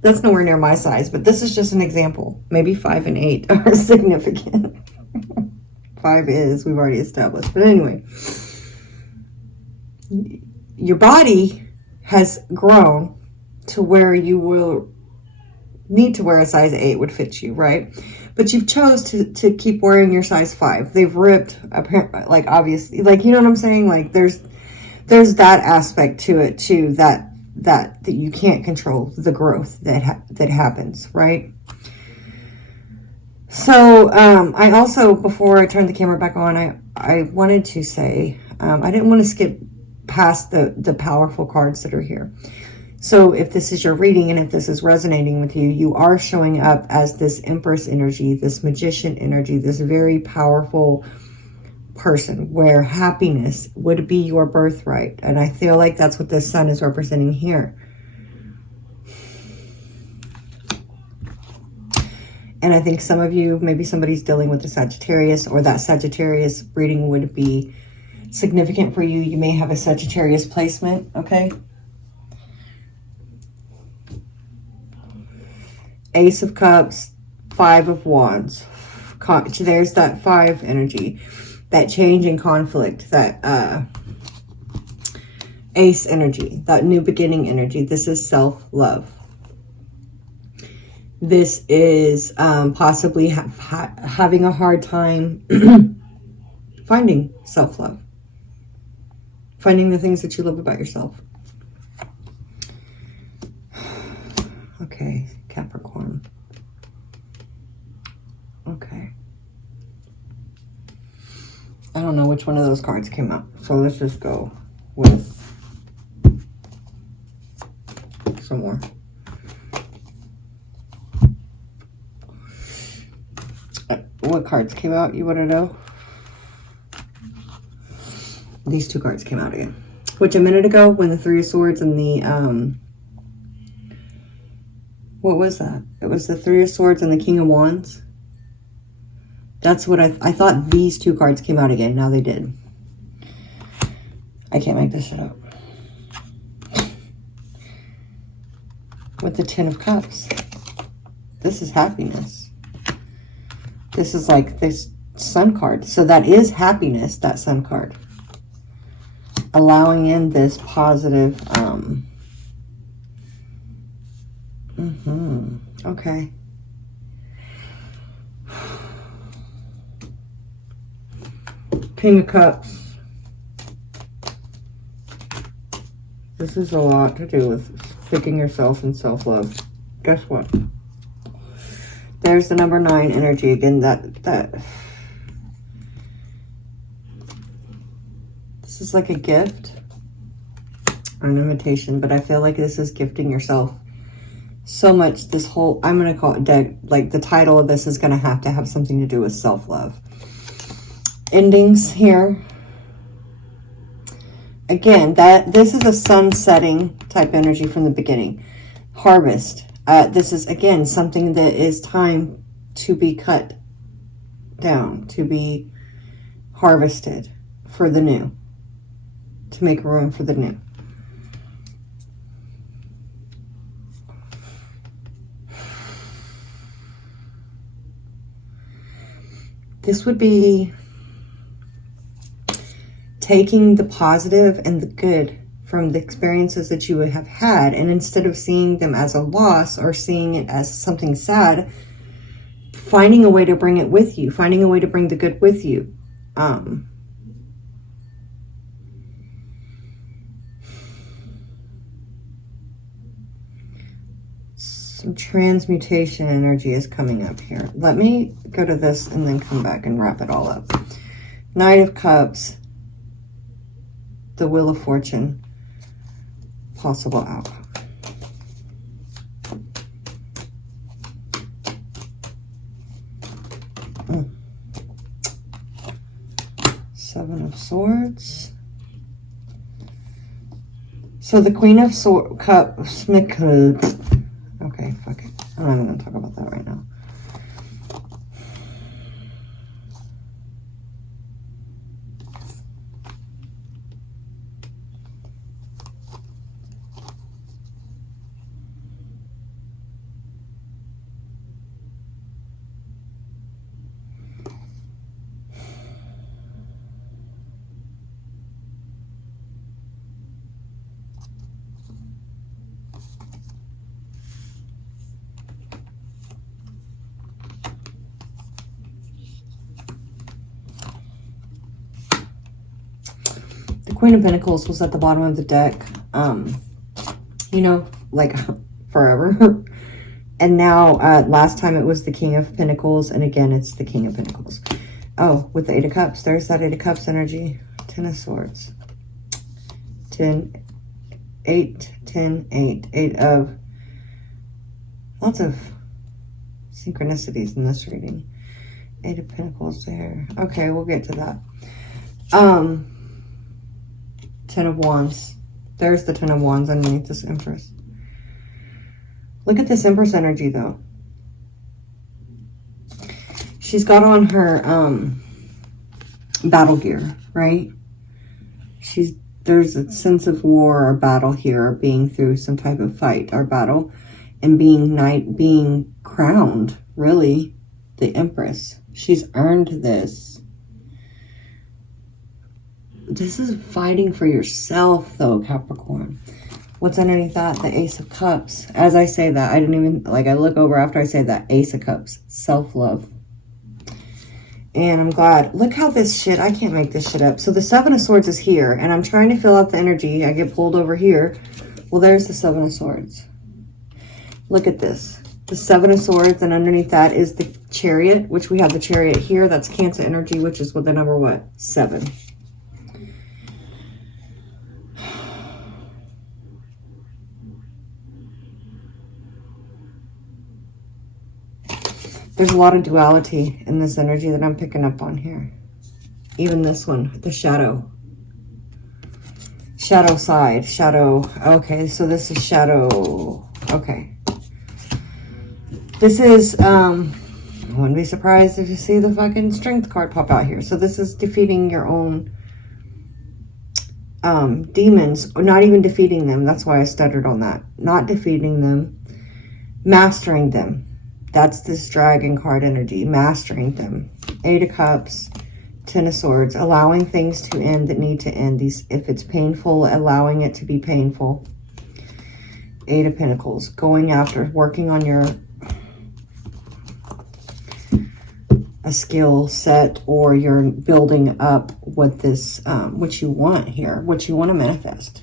That's nowhere near my size, but this is just an example. Maybe 5 and 8 are significant. 5 is, we've already established. But anyway, your body has grown to where you will need to wear a size 8 would fit you, right? But you've chose to keep wearing your size 5. They've ripped, apparently, like, obviously, like, you know what I'm saying? Like, there's that aspect to it too, that you can't control the growth that happens, right? So I also, before I turned the camera back on, I wanted to say I didn't want to skip past the powerful cards that are here. So if this is your reading and if this is resonating with you, you are showing up as this Empress energy, this Magician energy, this very powerful person where happiness would be your birthright. And I feel like that's what this sun is representing here. And I think some of you, maybe somebody's dealing with a Sagittarius, or that Sagittarius reading would be significant for you. You may have a Sagittarius placement, okay? Ace of Cups, 5 of Wands. There's that 5 energy. That change in conflict, that Ace energy, that new beginning energy. This is self-love. This is possibly having a hard time finding self-love. Finding the things that you love about yourself. Okay, Capricorn. Okay. I don't know which one of those cards came up. So let's just go with some more. What cards came out? You want to know? These 2 cards came out again. Which a minute ago, when the 3 of Swords and the what was that? It was the 3 of Swords and the King of Wands. That's what I thought these 2 cards came out again. Now they did. I can't make this shit up. With the 10 of Cups. This is happiness. This is like this Sun card. So that is happiness, that Sun card. Allowing in this positive, okay. King of Cups. This is a lot to do with picking yourself and self-love. Guess what? There's the number 9 energy again. This is like a gift or an invitation, but I feel like this is gifting yourself so much. This whole, I'm going to call it dead. Like the title of this is going to have something to do with self-love. Endings here. Again, this is a sun setting type energy from the beginning. Harvest. This is, again, something that is time to be cut down, to be harvested for the new, to make room for the new. This would be taking the positive and the good from the experiences that you have had, and instead of seeing them as a loss or seeing it as something sad, finding a way to bring it with you, finding a way to bring the good with you. Some transmutation energy is coming up here. Let me go to this and then come back and wrap it all up. Knight of Cups, the Wheel of Fortune, possible outcome. Seven of Swords. So the Queen of Cups. Okay, fuck it. I'm not even going to talk about that right now. Queen of Pentacles was at the bottom of the deck, you know, like forever. And now, last time it was the King of Pentacles, and again, it's the King of Pentacles. Oh, with the 8 of Cups, there's that 8 of Cups energy. 10 of Swords. 10, 8, 10, 8. 8 of, lots of synchronicities in this reading. 8 of Pentacles there. Okay, we'll get to that. 10 of Wands. There's the 10 of Wands underneath this Empress. Look at this Empress energy, though. She's got on her battle gear, right? There's a sense of war or battle here, or being through some type of fight or battle, and being crowned, really, the Empress. She's earned this. This is fighting for yourself, though, Capricorn. What's underneath that? The Ace of Cups. As I say that, I didn't even, like, I look over after I say that. Ace of Cups. Self-love. And I'm glad. Look how this shit, I can't make this shit up. So the 7 of Swords is here, and I'm trying to fill out the energy. I get pulled over here. Well, there's the 7 of Swords. Look at this. The 7 of Swords, and underneath that is the Chariot, which we have the Chariot here. That's Cancer energy, which is with the number what? 7. There's a lot of duality in this energy that I'm picking up on here. Even this one, the shadow. Shadow side, shadow. Okay, so this is shadow. Okay. This is, I wouldn't be surprised if you see the fucking Strength card pop out here. So this is defeating your own demons, or not even defeating them. That's why I stuttered on that. Not defeating them, mastering them. That's this Dragon card energy, mastering them. 8 of Cups, 10 of Swords, allowing things to end that need to end. If it's painful, allowing it to be painful. 8 of Pentacles, going after, working on a skill set, or you're building up what this, what you want here, what you want to manifest.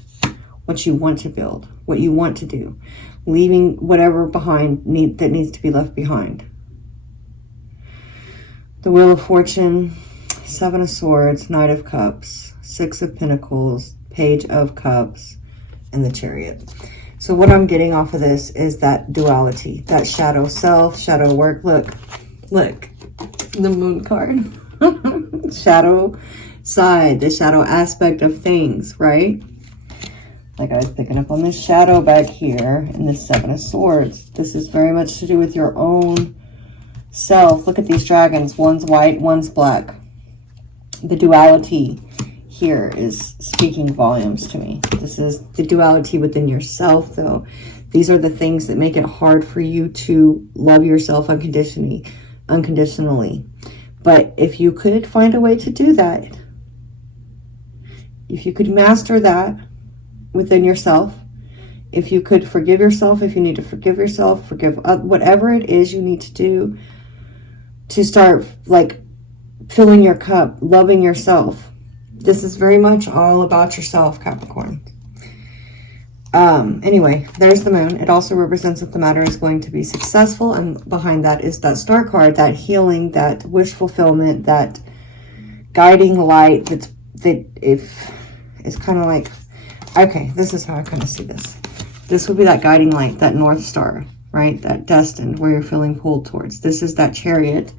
what you want to build, what you want to do, leaving whatever behind that needs to be left behind. The Wheel of Fortune, Seven of Swords, Knight of Cups, Six of Pentacles, Page of Cups, and the Chariot. So what I'm getting off of this is that duality, that shadow self, shadow work. Look, the Moon card. Shadow side, the shadow aspect of things, right? Like I was picking up on this shadow back here in the Seven of Swords. This is very much to do with your own self. Look at these dragons. One's white, one's black. The duality here is speaking volumes to me. This is the duality within yourself, though. These are the things that make it hard for you to love yourself unconditionally. But if you could find a way to do that, if you could master that within yourself, if you could forgive yourself, if you need to forgive yourself, forgive whatever it is you need to do to start like filling your cup, loving yourself. This is very much all about yourself, Capricorn. Anyway, there's the Moon. It also represents that the matter is going to be successful. And behind that is that Star card, that healing, that wish fulfillment, that guiding light that if it's kind of like, okay, this is how I kind of see this. This would be that guiding light, that North Star, right? That destined, where you're feeling pulled towards. This is that Chariot,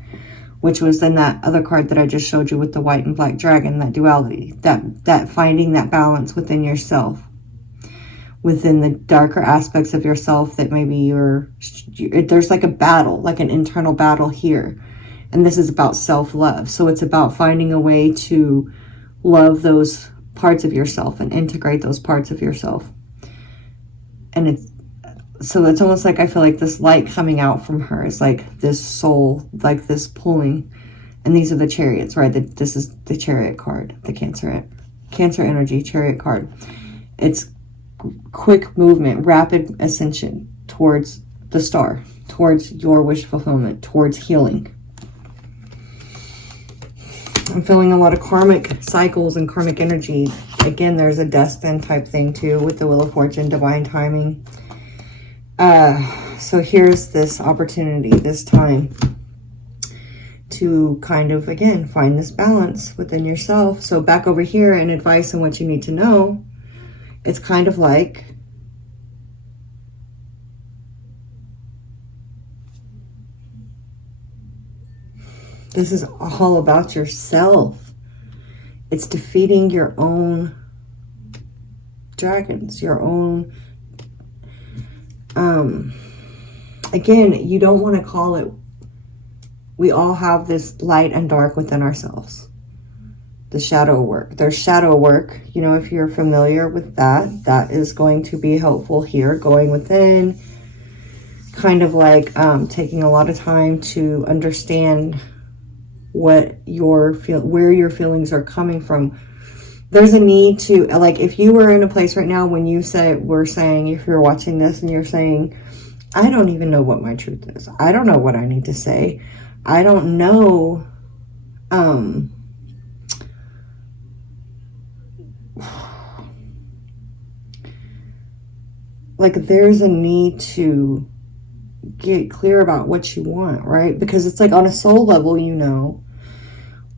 which was then that other card that I just showed you with the white and black dragon, that duality, that finding that balance within yourself, within the darker aspects of yourself that maybe there's like a battle, like an internal battle here. And this is about self-love. So it's about finding a way to love those parts of yourself and integrate those parts of yourself. And it's almost like I feel like this light coming out from her is like this soul, like this pulling. And these are the chariots, right? This is the Chariot card, the Cancer energy Chariot card. It's quick movement, rapid ascension towards the star, towards your wish fulfillment, towards healing. I'm feeling a lot of karmic cycles and karmic energy. Again, there's a destined type thing too with the Wheel of Fortune, divine timing. So here's this opportunity, this time to kind of, again, find this balance within yourself. So back over here in advice on what you need to know, it's kind of like this is all about yourself. It's defeating your own dragons, your own, again, you don't want to call it, we all have this light and dark within ourselves. The shadow work. There's shadow work, you know, if you're familiar with that, that is going to be helpful here, going within, kind of like taking a lot of time to understand what where your feelings are coming from. There's a need to, like, if you were in a place right now when we're saying, if you're watching this and you're saying, I don't even know what my truth is. I don't know what I need to say. I don't know, like, there's a need to get clear about what you want, right? Because it's like on a soul level, you know.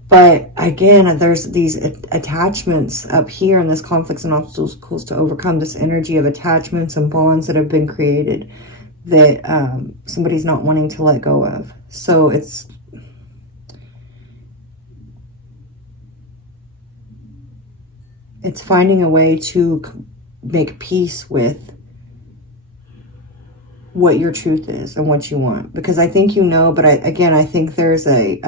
But again, there's these attachments up here and this conflicts and obstacles to overcome, this energy of attachments and bonds that have been created that somebody's not wanting to let go of. So it's finding a way to make peace with what your truth is and what you want. Because I think you know, but I think there's a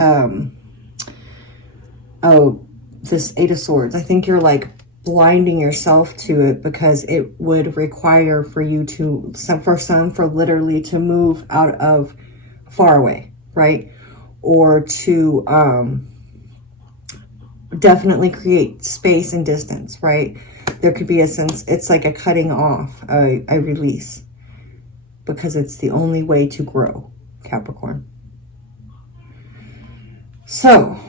this Eight of Swords. I think you're like blinding yourself to it because it would require for you to, for literally to move out of far away, right? Or to definitely create space and distance, right? There could be a sense, it's like a cutting off, a release, because it's the only way to grow, Capricorn. So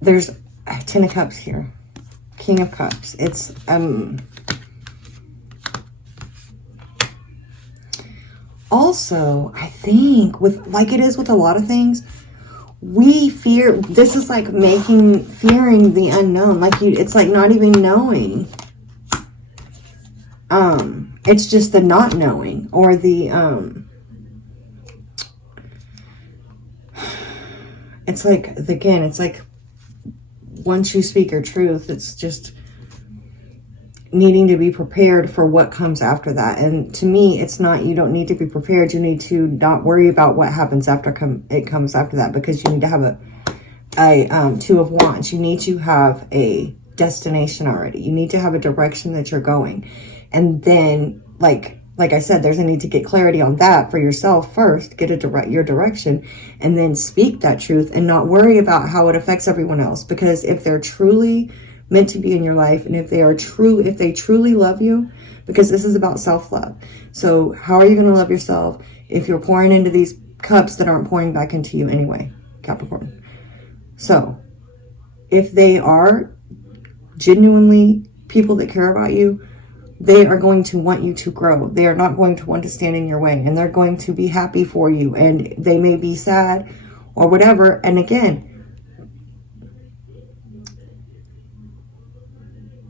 there's 10 of Cups here. King of Cups. It's, also, I think with, like it is with a lot of things, we fear, this is like fearing the unknown. Like it's like not even knowing. It's just the not knowing, or the, it's like, again, it's like once you speak your truth, it's just needing to be prepared for what comes after that. And to me, it's not, you don't need to be prepared. You need to not worry about what happens after it comes after that, because you need to have a Two of Wands. You need to have a destination already. You need to have a direction that you're going. And then, like I said, there's a need to get clarity on that for yourself first, get your direction, and then speak that truth and not worry about how it affects everyone else. Because if they're truly meant to be in your life, and if they truly love you, because this is about self-love. So how are you going to love yourself if you're pouring into these cups that aren't pouring back into you anyway, Capricorn? So if they are genuinely people that care about you, they are going to want you to grow. They are not going to want to stand in your way, and they're going to be happy for you, and they may be sad or whatever. And again,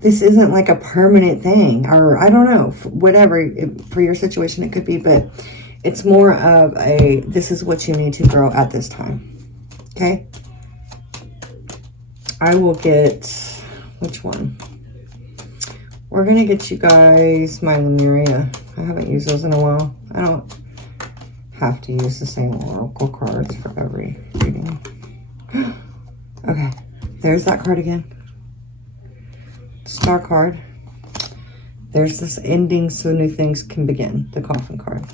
this isn't like a permanent thing, or I don't know, whatever, for your situation it could be, but it's more of a, this is what you need to grow at this time. Okay. I will get, which one? We're going to get you guys my Lemuria. I haven't used those in a while. I don't have to use the same oracle cards for every reading. Okay, there's that card again. Star card. There's this ending so new things can begin, the Coffin card.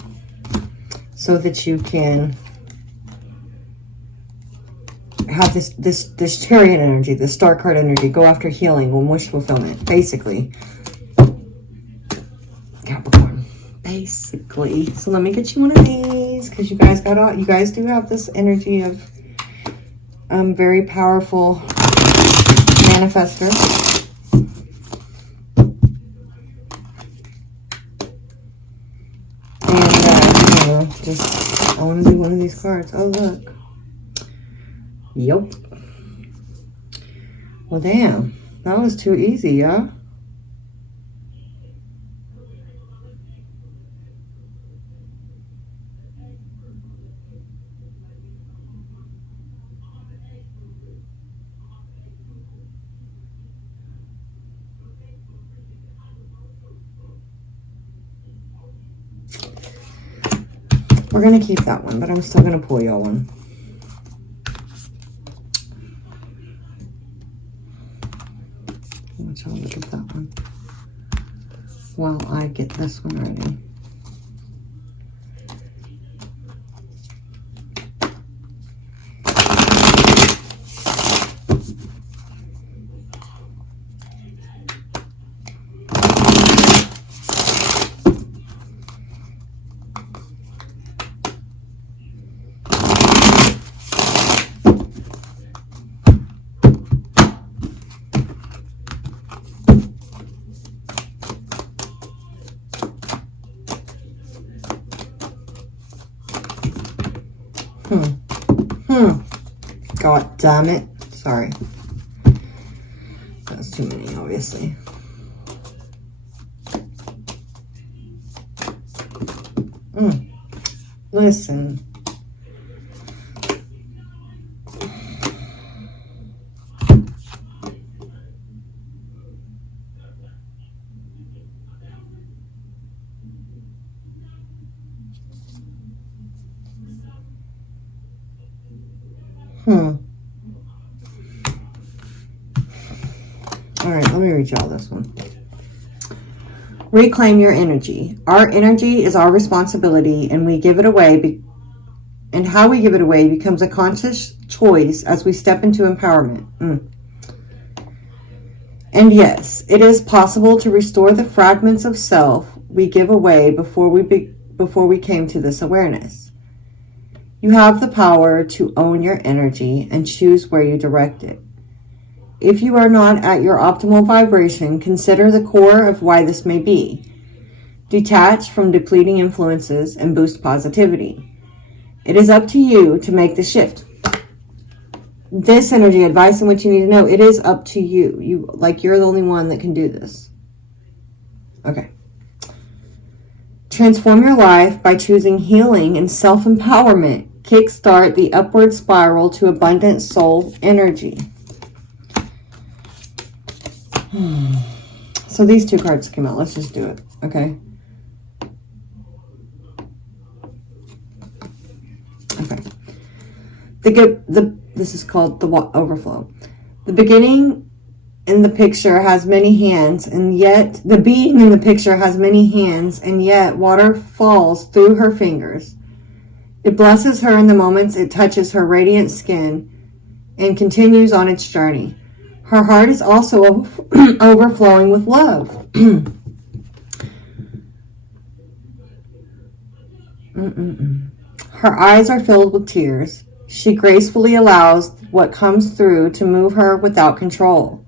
So that you can have this Chariot energy, the Star card energy, go after healing and wish fulfillment, basically. Capricorn, basically. So let me get you one of these, because you guys do have this energy of very powerful manifester. And I want to do one of these cards. Oh, look. Yep. Well, damn. That was too easy, yeah? We're going to keep that one, but I'm still going to pull y'all one. I'll look at that one while I get this one ready. God damn it. Sorry. That's too many, obviously. Listen. All right, let me read y'all this one. Reclaim your energy. Our energy is our responsibility, and we give it away. And how we give it away becomes a conscious choice as we step into empowerment. And yes, it is possible to restore the fragments of self we give away before we came to this awareness. You have the power to own your energy and choose where you direct it. If you are not at your optimal vibration, consider the core of why this may be. Detach from depleting influences and boost positivity. It is up to you to make the shift. This energy, advice, and what you need to know, it is up to you. You're the only one that can do this. Okay. Transform your life by choosing healing and self-empowerment. Kickstart the upward spiral to abundant soul energy. So these two cards came out. Let's just do it. Okay. Okay. This is called the overflow. The beginning in the picture has many hands, and yet the being in the picture has many hands, and yet water falls through her fingers. It blesses her in the moments it touches her radiant skin and continues on its journey. Her heart is also overflowing with love. Her eyes are filled with tears. She gracefully allows what comes through to move her without control.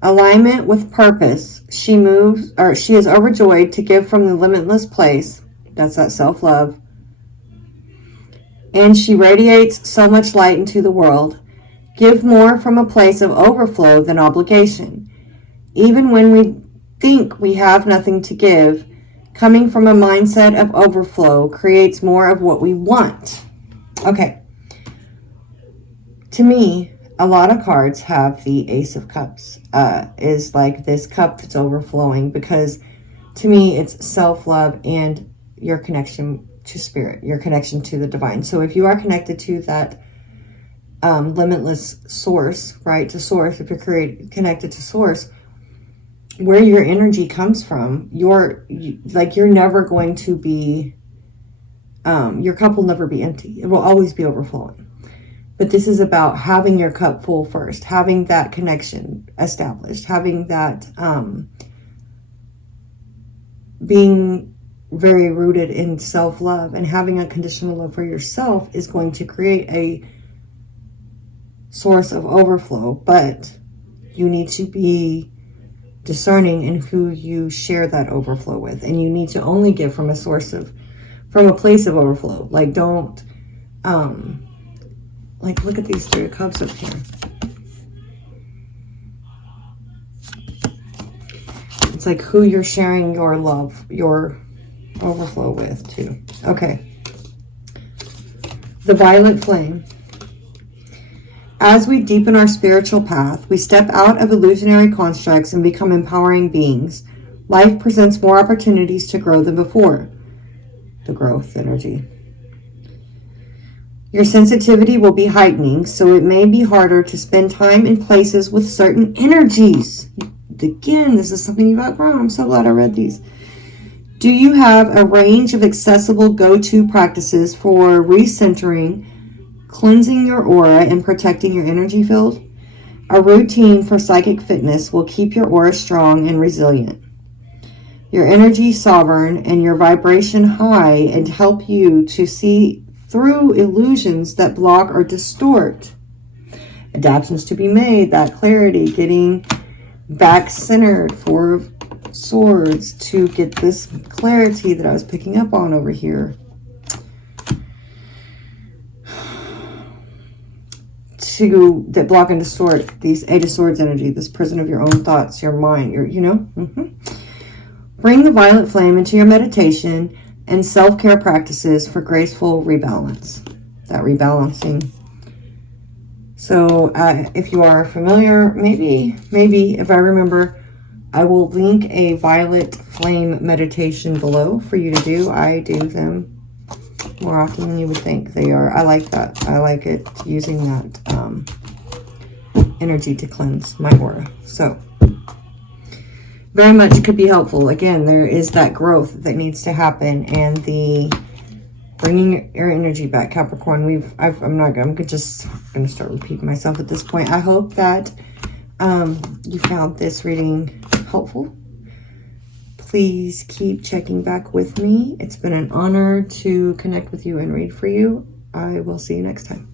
Alignment with purpose. She is overjoyed to give from the limitless place. That's that self-love. And she radiates so much light into the world. Give more from a place of overflow than obligation. Even when we think we have nothing to give, coming from a mindset of overflow creates more of what we want. Okay. To me, a lot of cards have the Ace of Cups. Is like this cup that's overflowing, because to me it's self-love and your connection to spirit, your connection to the divine. So if you are connected to that limitless source, right, to source, if you're connected to source, where your energy comes from, you're never going to be, your cup will never be empty. It will always be overflowing. But this is about having your cup full first, having that connection established, having that, being very rooted in self-love, and having unconditional love for yourself is going to create a source of overflow. But you need to be discerning in who you share that overflow with, and you need to only give from a place of overflow. Like, don't look at these Three of Cups up here. It's like who you're sharing your love, your overflow with too. Okay. The Violet Flame. As we deepen our spiritual path, we step out of illusionary constructs and become empowering beings. Life presents more opportunities to grow than before. The growth energy. Your sensitivity will be heightening, so it may be harder to spend time in places with certain energies. Again, this is something you've outgrown. I'm so glad I read these. Do you have a range of accessible go-to practices for recentering, cleansing your aura, and protecting your energy field? A routine for psychic fitness will keep your aura strong and resilient, your energy sovereign, and your vibration high, and help you to see through illusions that block or distort. Adaptations to be made, that clarity, getting back centered, Four of Swords, to get this clarity that I was picking up on over here. That block and distort, these Eight of Swords energy, this prison of your own thoughts, your mind, Bring the Violet Flame into your meditation and self-care practices for graceful rebalance. That rebalancing. So if you are familiar, maybe if I remember, I will link a Violet Flame meditation below for you to do. I do them more often than you would think. I like that. I like it, using that energy to cleanse my aura. So very much could be helpful. Again, there is that growth that needs to happen, and the bringing your energy back, Capricorn. I'm just going to start repeating myself at this point. I hope that you found this reading helpful. Please keep checking back with me. It's been an honor to connect with you and read for you. I will see you next time.